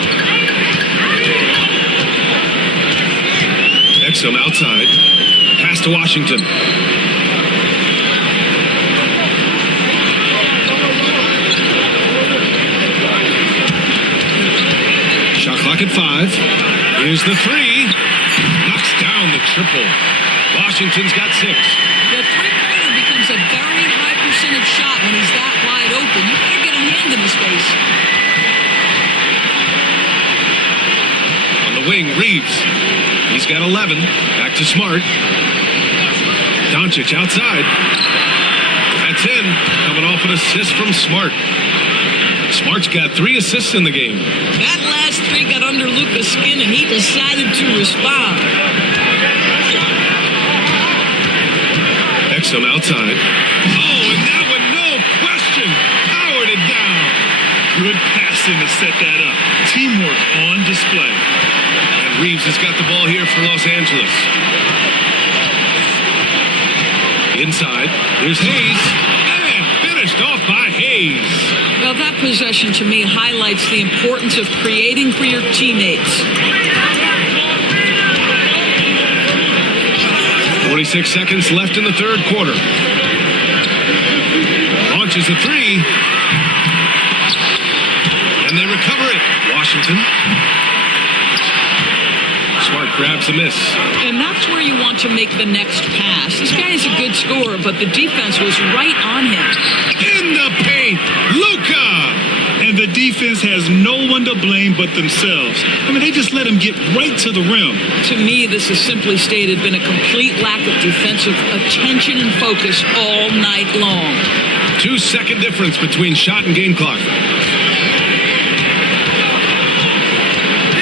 Exum outside. Pass to Washington. Shot clock at 5. Here's the 3. Knocks down the triple. Washington's got 6. The three-pointer becomes a very high percentage shot when he's that wide open. You better get a hand in his face. On the wing, Reeves. He's got 11. Back to Smart. Doncic outside. That's in. Coming off an assist from Smart. Smart's got 3 assists in the game. That last 3 got under Luka's skin, and he decided to respond. Exum outside. Oh, and that one, no question, powered it down. Good passing to set that up. Teamwork on display. And Reeves has got the ball here for Los Angeles. Inside, here's Hayes. And finished off by Hayes. Well, that possession to me highlights the importance of creating for your teammates. 46 seconds left in the third quarter. Launches a 3. And they recover it. Washington. Smart grabs the miss. And that's where you want to make the next pass. This guy is a good scorer, but the defense was right on him. In the paint, Luka! And the defense has no one to blame but themselves. I mean, they just let him get right to the rim. To me, this has simply stated been a complete lack of defensive attention and focus all night long. 2-second difference between shot and game clock.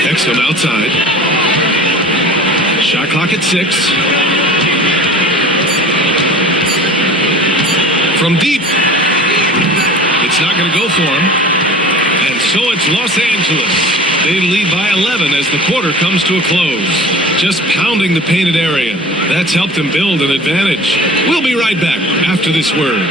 Exum outside. Shot clock at 6. From deep. It's not going to go for him. And so it's Los Angeles. They lead by 11 as the quarter comes to a close. Just pounding the painted area. That's helped them build an advantage. We'll be right back after this word.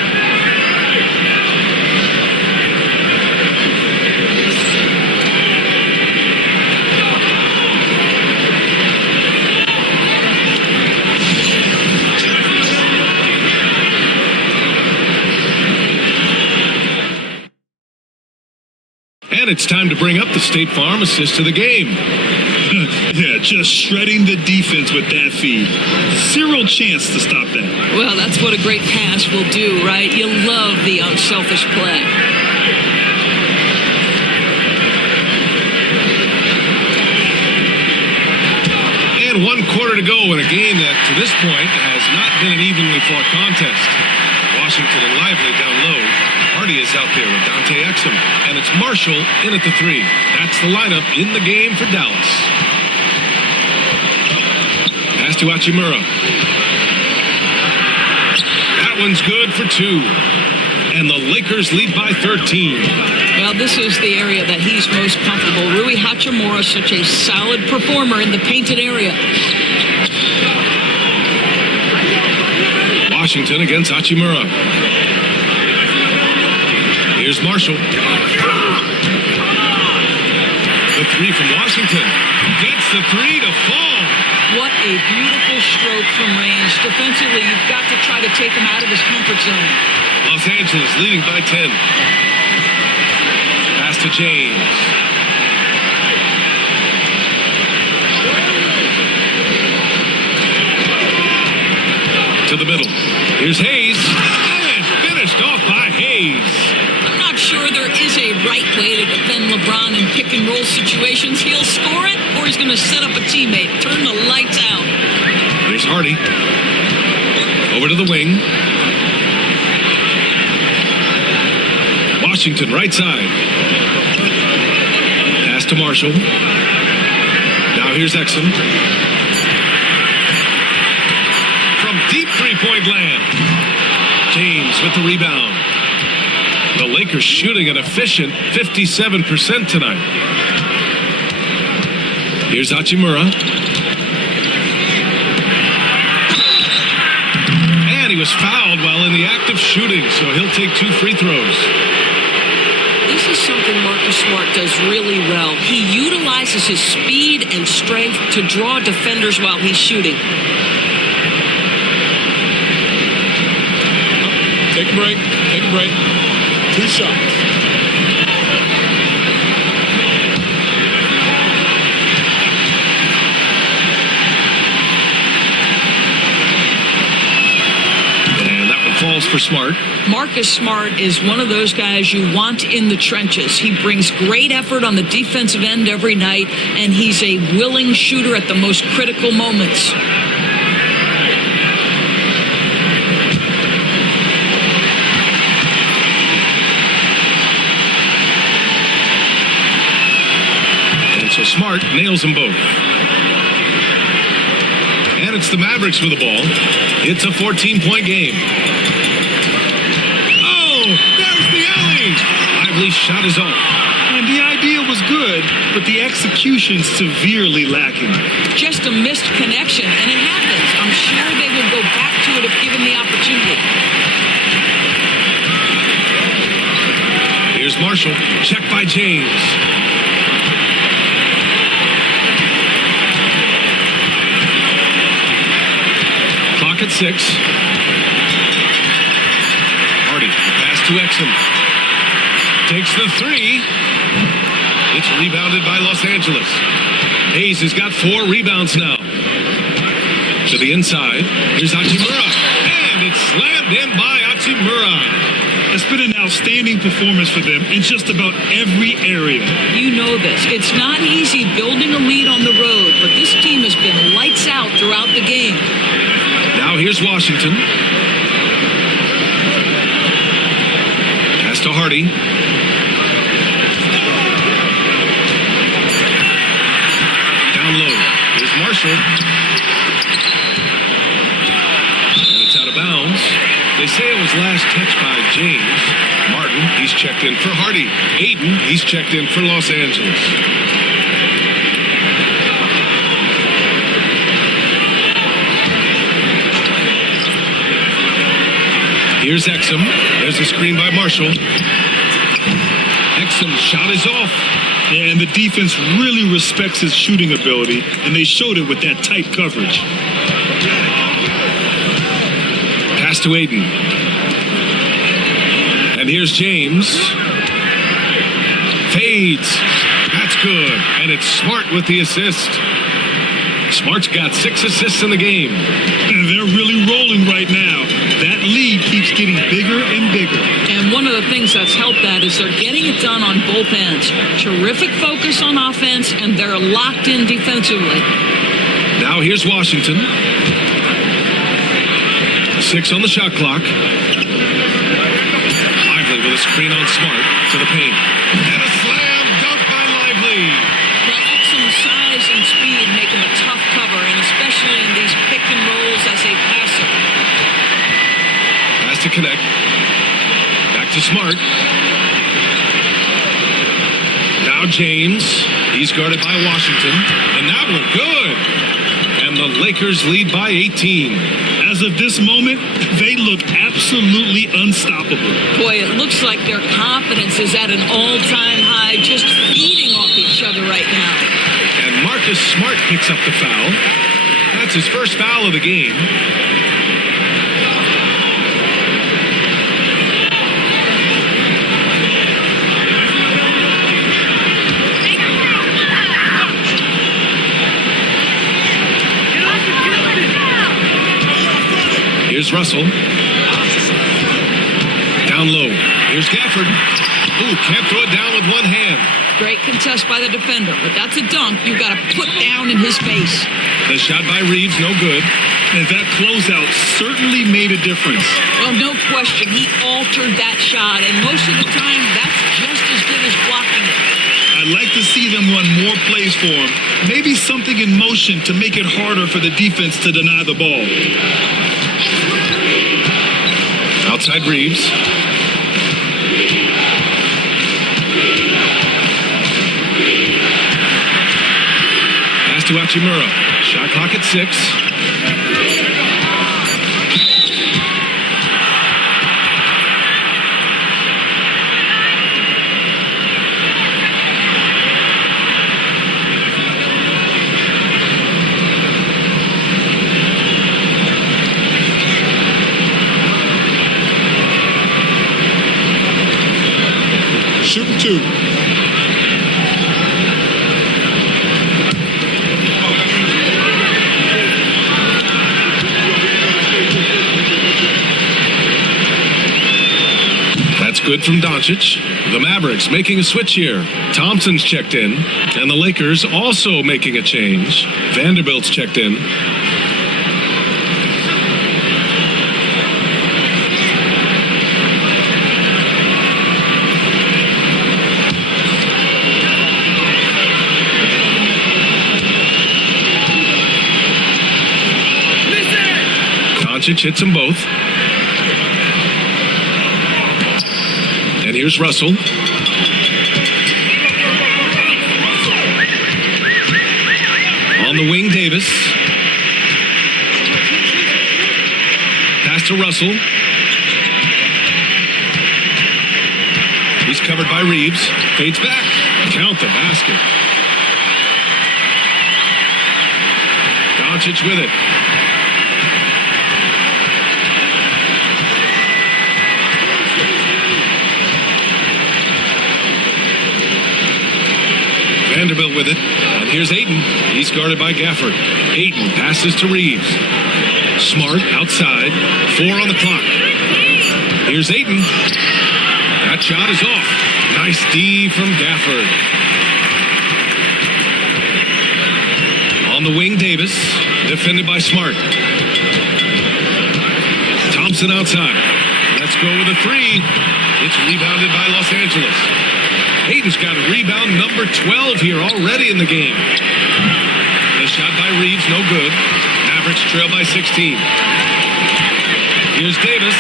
And it's time to bring up the State Farm assist of the game. Yeah, just shredding the defense with that feed. Zero chance to stop that. Well, that's what a great pass will do, right? You love the unselfish play. And 1 quarter to go in a game that, to this point, has not been an evenly fought contest. Washington and Lively down low. Hardy is out there with Dante Exum. And it's Marshall in at the 3. That's the lineup in the game for Dallas. Pass to Hachimura. That one's good for 2. And the Lakers lead by 13. Well, this is the area that he's most comfortable. Rui Hachimura, such a solid performer in the painted area. Washington against Hachimura. Here's Marshall. The 3 from Washington. Gets the 3 to fall. What a beautiful stroke from range. Defensively, you've got to try to take him out of his comfort zone. Los Angeles leading by 10. Pass to James. To the middle. Here's Hayes. And finished off by Hayes. I'm not sure there is a right way to defend LeBron in pick and roll situations. He'll score it, or he's going to set up a teammate. Turn the lights out. There's Hardy. Over to the wing. Washington right side. Pass to Marshall. Now here's Exum. slam. James with the rebound. The Lakers shooting an efficient 57% tonight. Here's Hachimura. And he was fouled while in the act of shooting, so he'll take 2 free throws. This is something Marcus Smart does really well. He utilizes his speed and strength to draw defenders while he's shooting. Take a break. Take a break. 2 shots. And that one falls for Smart. Marcus Smart is one of those guys you want in the trenches. He brings great effort on the defensive end every night, and he's a willing shooter at the most critical moments. And so Smart nails them both. And it's the Mavericks with the ball. It's a 14-point game. There's the alley. Lively's shot is off. And the idea was good, but the execution severely lacking. Just a missed connection, and it happens. I'm sure they will go back to it if given the opportunity. Here's Marshall. Check by James. Clock at 6. Pass to Exum. Takes the 3. It's rebounded by Los Angeles. Hayes has got 4 rebounds now. To the inside. Here's Hachimura. And it's slammed in by Hachimura. It's been an outstanding performance for them in just about every area. You know this. It's not easy building a lead on the road, but this team has been lights out throughout the game. Now here's Washington. To Hardy. Down low. Here's Marshall. And it's out of bounds. They say it was last touched by James. Martin, he's checked in for Hardy. Aiden, he's checked in for Los Angeles. Here's Exum. There's a screen by Marshall. Exum's shot is off. Yeah, and the defense really respects his shooting ability, and they showed it with that tight coverage. Pass to Aiden. And here's James. Fades. That's good. And it's Smart with the assist. Smart's got 6 assists in the game. And they're really rolling right now. That lead keeps getting bigger and bigger. And one of the things that's helped that is they're getting it done on both ends. Terrific focus on offense, and they're locked in defensively. Now here's Washington. 6 on the shot clock. Lively with a screen on Smart to the paint. And a slam dunk by Lively. Well, Exum's size and speed make him a tough cover, and especially in these pick and rolls as a passer. Has to connect. Back to Smart. Now James. He's guarded by Washington. And that one good. And the Lakers lead by 18. As of this moment, they look absolutely unstoppable. Boy, it looks like their confidence is at an all-time high, just feeding off each other right now. And Marcus Smart picks up the foul. That's his first foul of the game. Here's Russell. Down low. Here's Gafford. Ooh, can't throw it down with one hand. Great contest by the defender, but that's a dunk you've got to put down in his face. The shot by Reeves, no good. And that closeout certainly made a difference. Well, no question. He altered that shot, and most of the time, that's just as good as blocking it. I'd like to see them run more plays for him. Maybe something in motion to make it harder for the defense to deny the ball. Outside Reeves. Pass to Hachimura. Shot clock at 6. Shooting 2. That's good from Doncic. The Mavericks making a switch here. Thompson's checked in, and the Lakers also making a change. Vanderbilt's checked in. Doncic hits them both. And here's Russell. On the wing, Davis. Pass to Russell. He's covered by Reeves. Fades back. Count the basket. Doncic with it. Vanderbilt with it. And here's Ayton. He's guarded by Gafford. Ayton passes to Reeves. Smart outside. 4 on the clock. Here's Ayton. That shot is off. Nice D from Gafford. On the wing, Davis. Defended by Smart. Thompson outside. Let's go with a 3. It's rebounded by Los Angeles. Ayton's got rebound number 12 here already in the game. The shot by Reeves, no good. Mavericks trail by 16. Here's Davis.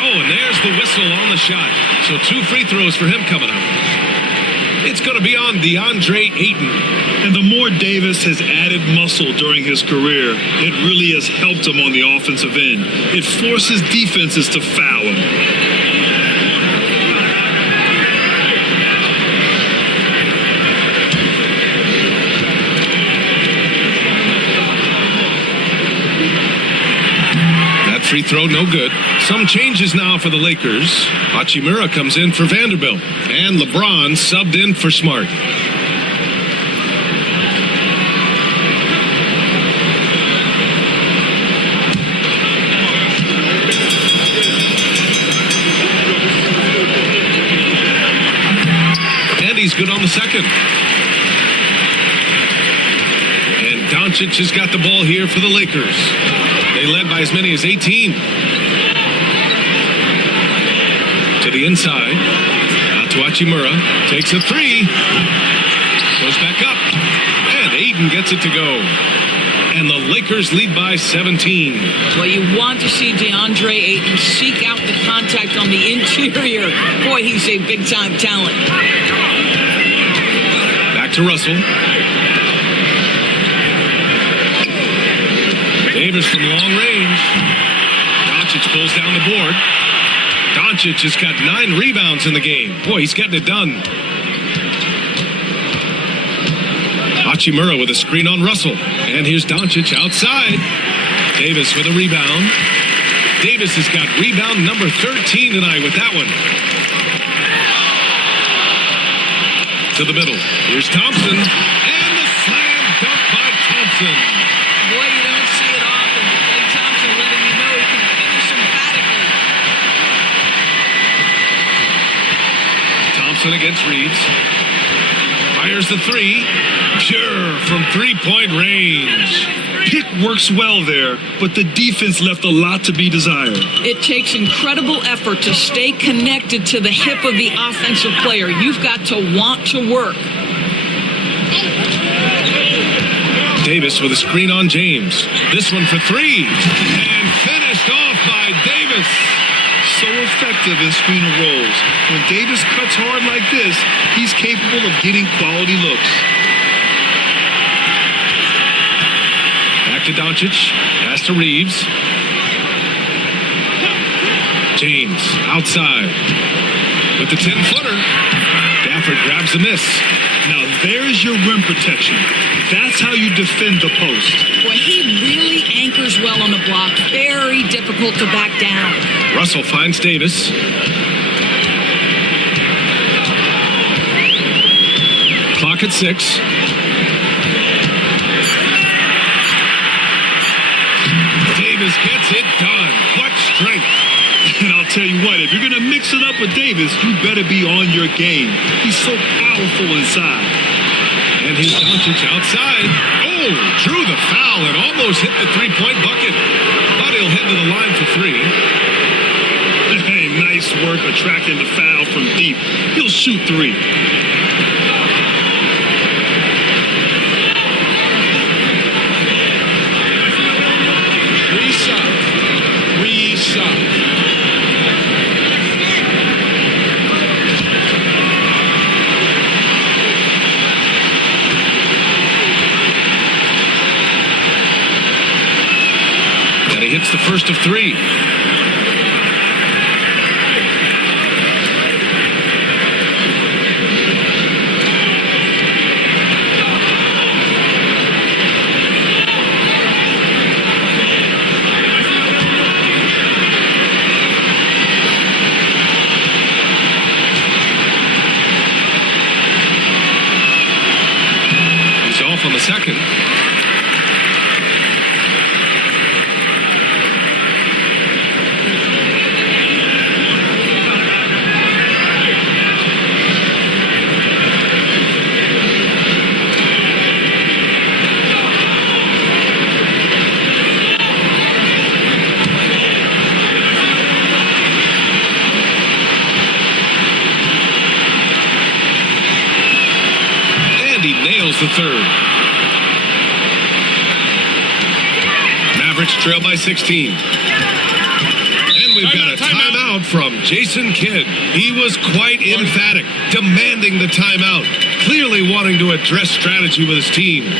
Oh, and there's the whistle on the shot. So 2 free throws for him coming up. It's going to be on DeAndre Ayton. And the more Davis has added muscle during his career, it really has helped him on the offensive end. It forces defenses to foul him. Free throw, no good. Some changes now for the Lakers. Hachimura comes in for Vanderbilt. And LeBron subbed in for Smart. And he's good on the second. And Doncic has got the ball here for the Lakers. They led by as many as 18. To the inside. Out to Hachimura. Takes a 3. Goes back up. And Ayton gets it to go. And the Lakers lead by 17. Well, you want to see DeAndre Ayton seek out the contact on the interior. Boy, he's a big-time talent. Back to Russell. Davis from long range. Doncic pulls down the board. Doncic has got 9 rebounds in the game. Boy, he's getting it done. Hachimura with a screen on Russell. And here's Doncic outside. Davis with a rebound. Davis has got rebound number 13 tonight with that one. To the middle. Here's Thompson. And the slam dunk by Thompson. Boy, you don't see it often. Klay Thompson letting you know he can finish emphatically. Thompson against Reeves. Fires the 3. Pure from 3-point range. Pick works well there, but the defense left a lot to be desired. It takes incredible effort to stay connected to the hip of the offensive player. You've got to want to work. Davis with a screen on James. This one for three. And finished off by Davis. So effective in screen and rolls. When Davis cuts hard like this, he's capable of getting quality looks. Back to Doncic. Pass to Reeves. James outside with the 10-footer. Gafford grabs the miss. Now there's your rim protection. That's how you defend the post. Boy, he really anchors well on the block. Very difficult to back down. Russell finds Davis. Clock at 6. Davis gets it done. What strength. And I'll tell you what, if you're going to mix it up with Davis, you better be on your game. He's so powerful inside. And here's Doncic outside. Oh, drew the foul and almost hit the three-point bucket. But he'll head to the line for three. Hey, nice work attracting the foul from deep. He'll shoot three. Reshot. And he hits the first of three. He's off on the second. The third. Mavericks trail by 16. And we've got a timeout from Jason Kidd. He was quite emphatic, demanding the timeout, clearly wanting to address strategy with his team.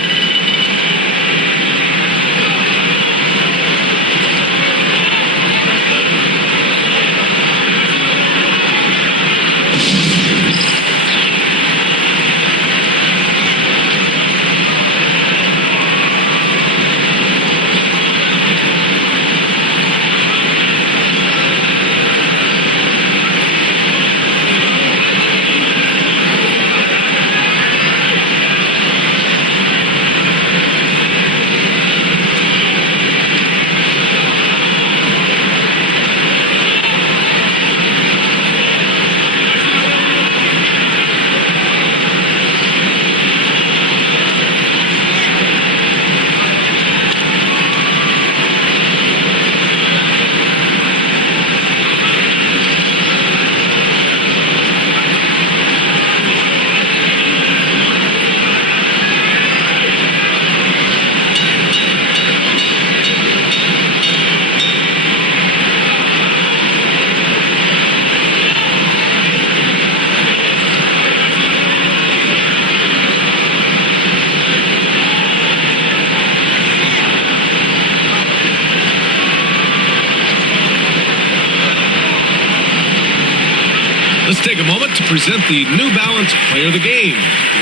Let's take a moment to present the New Balance Player of the Game,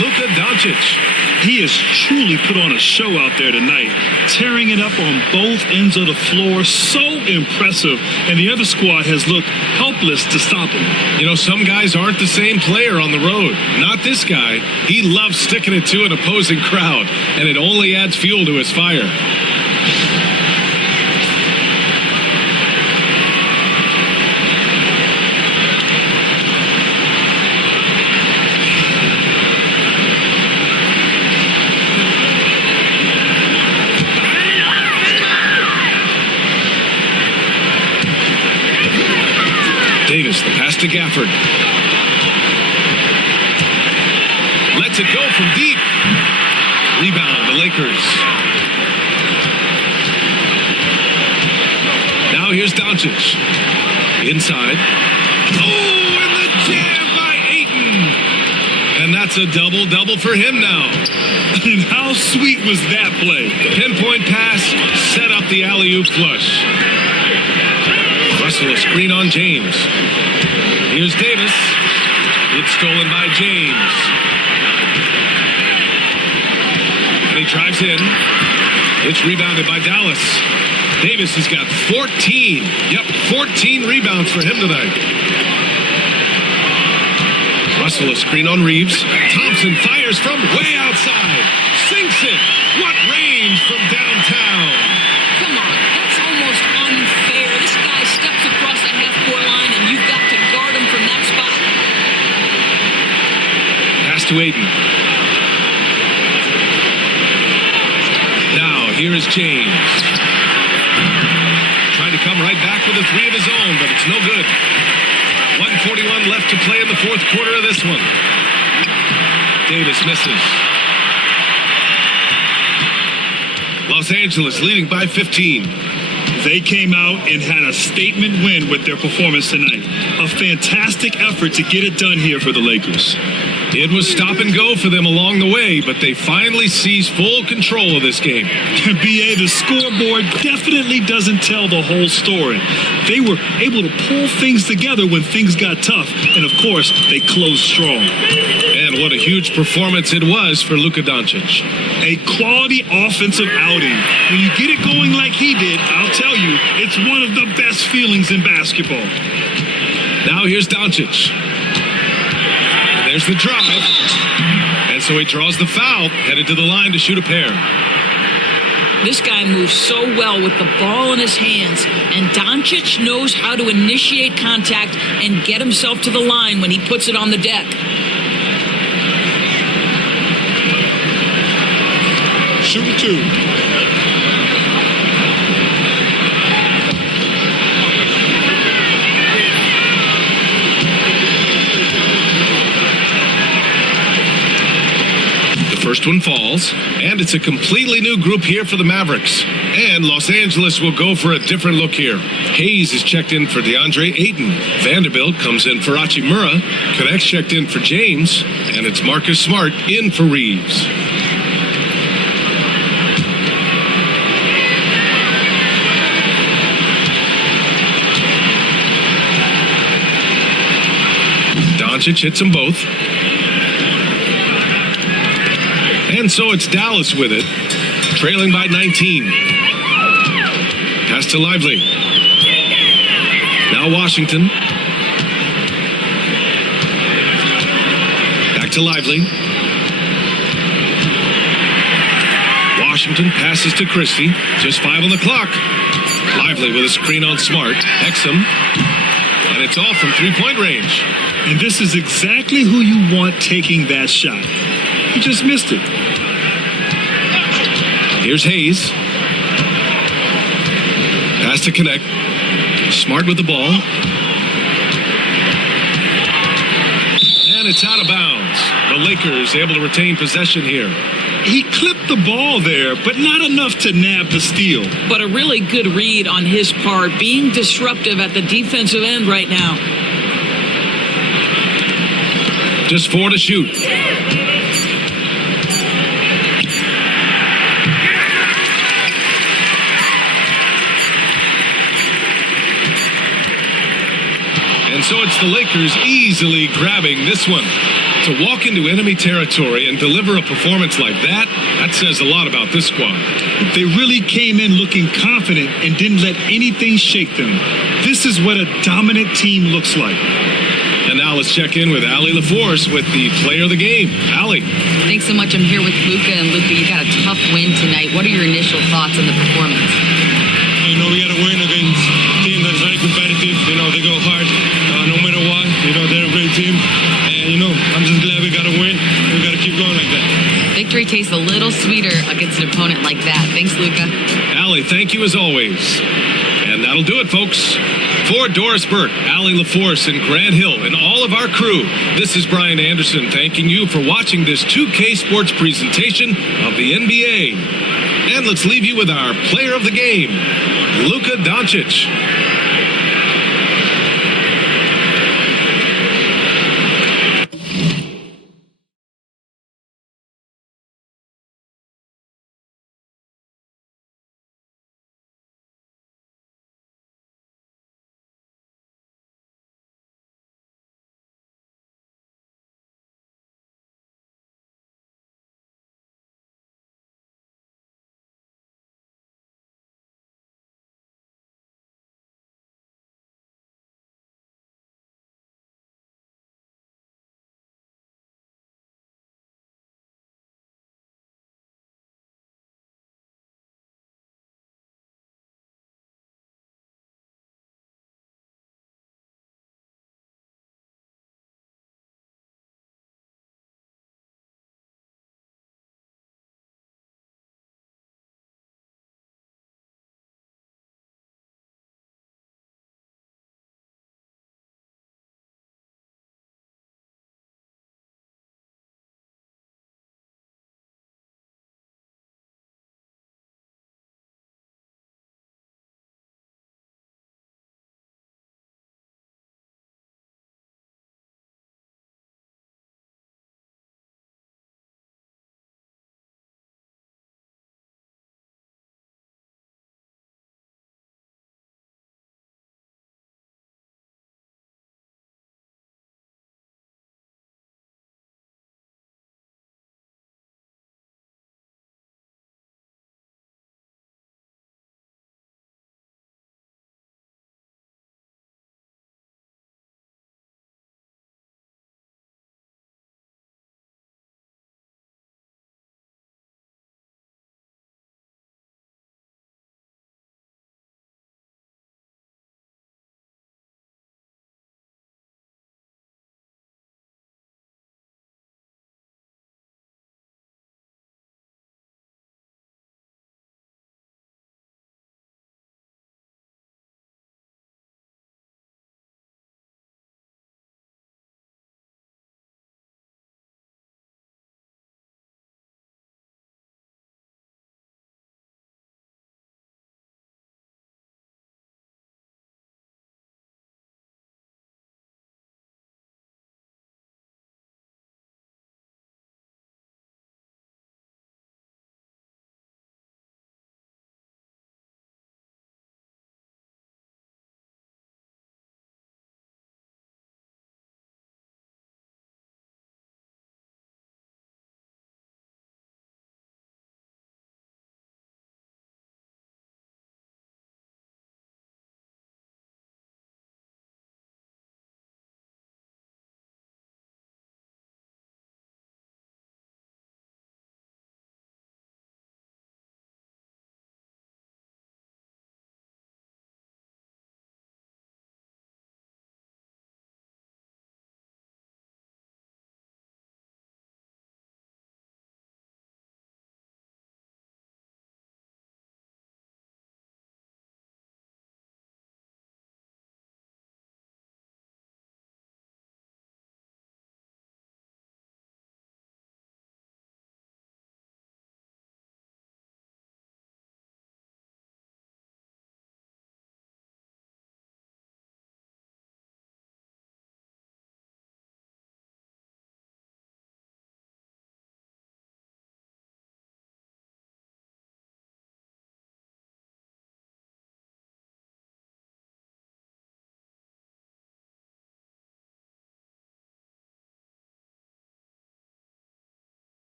Luka Doncic. He has truly put on a show out there tonight, tearing it up on both ends of the floor. So impressive. And the other squad has looked helpless to stop him. You know, some guys aren't the same player on the road. Not this guy. He loves sticking it to an opposing crowd, and it only adds fuel to his fire. Davis, the pass to Gafford. Lets it go from deep. Rebound, the Lakers. Now here's Doncic. Inside. Oh, and the jam by Ayton. And that's a double-double for him now. And how sweet was that play? Pinpoint pass, set up the alley-oop flush. Russell a screen on James. Here's Davis. It's stolen by James. And he drives in. It's rebounded by Dallas. Davis has got 14. Yep, 14 rebounds for him tonight. Russell a screen on Reeves. Thompson fires from way outside. Sinks it. What range from downtown. Come on, that's almost unfair. This guy steps across the half-court line, and you've got to guard him from that spot. Pass to Ayton. Now, here is James. Trying to come right back with a three of his own, but it's no good. 1:41 left to play in the fourth quarter of this one. Davis misses. Los Angeles leading by 15. They came out and had a statement win with their performance tonight. A fantastic effort to get it done here for the Lakers. It was stop and go for them along the way, but they finally seized full control of this game. BA, the scoreboard definitely doesn't tell the whole story. They were able to pull things together when things got tough, and of course, they closed strong. And what a huge performance it was for Luka Doncic. A quality offensive outing. When you get it going like he did, I'll tell you, it's one of the best feelings in basketball. Now here's Doncic. And there's the drive. And so he draws the foul, headed to the line to shoot a pair. This guy moves so well with the ball in his hands, and Doncic knows how to initiate contact and get himself to the line when he puts it on the deck. Shooting two. First one falls, and it's a completely new group here for the Mavericks. And Los Angeles will go for a different look here. Hayes is checked in for DeAndre Ayton. Vanderbilt comes in for Hachimura. Connects checked in for James. And it's Marcus Smart in for Reeves. Doncic hits them both. And so it's Dallas with it, trailing by 19. Pass to Lively. Now Washington. Back to Lively. Washington passes to Christie. Just 5 on the clock. Lively with a screen on Smart. Exum. And it's off from three-point range. And this is exactly who you want taking that shot. He just missed it. Here's Hayes. Pass to Connect. Smart with the ball. And it's out of bounds. The Lakers able to retain possession here. He clipped the ball there, but not enough to nab the steal. But a really good read on his part, being disruptive at the defensive end right now. Just 4 to shoot. And so it's the Lakers easily grabbing this one. To walk into enemy territory and deliver a performance like that says a lot about this squad. They really came in looking confident and didn't let anything shake them. This is what a dominant team looks like. And now let's check in with Allie LaForce with the player of the game. Allie. Thanks so much. I'm here with Luka. And Luka, you got a tough win tonight. What are your initial thoughts on the performance? You know, we got to win against a team that's very competitive. You know, they go hard no matter what. You know, they're a great team. And, you know, I'm just glad we got to win. We got to keep going like that. Victory tastes a little sweeter against an opponent like that. Thanks, Luka. Allie, thank you as always. And And that'll do it, folks. For Doris Burke, Allie LaForce, and Grant Hill, and all of our crew, this is Brian Anderson thanking you for watching this 2K Sports presentation of the NBA. And let's leave you with our player of the game, Luka Doncic.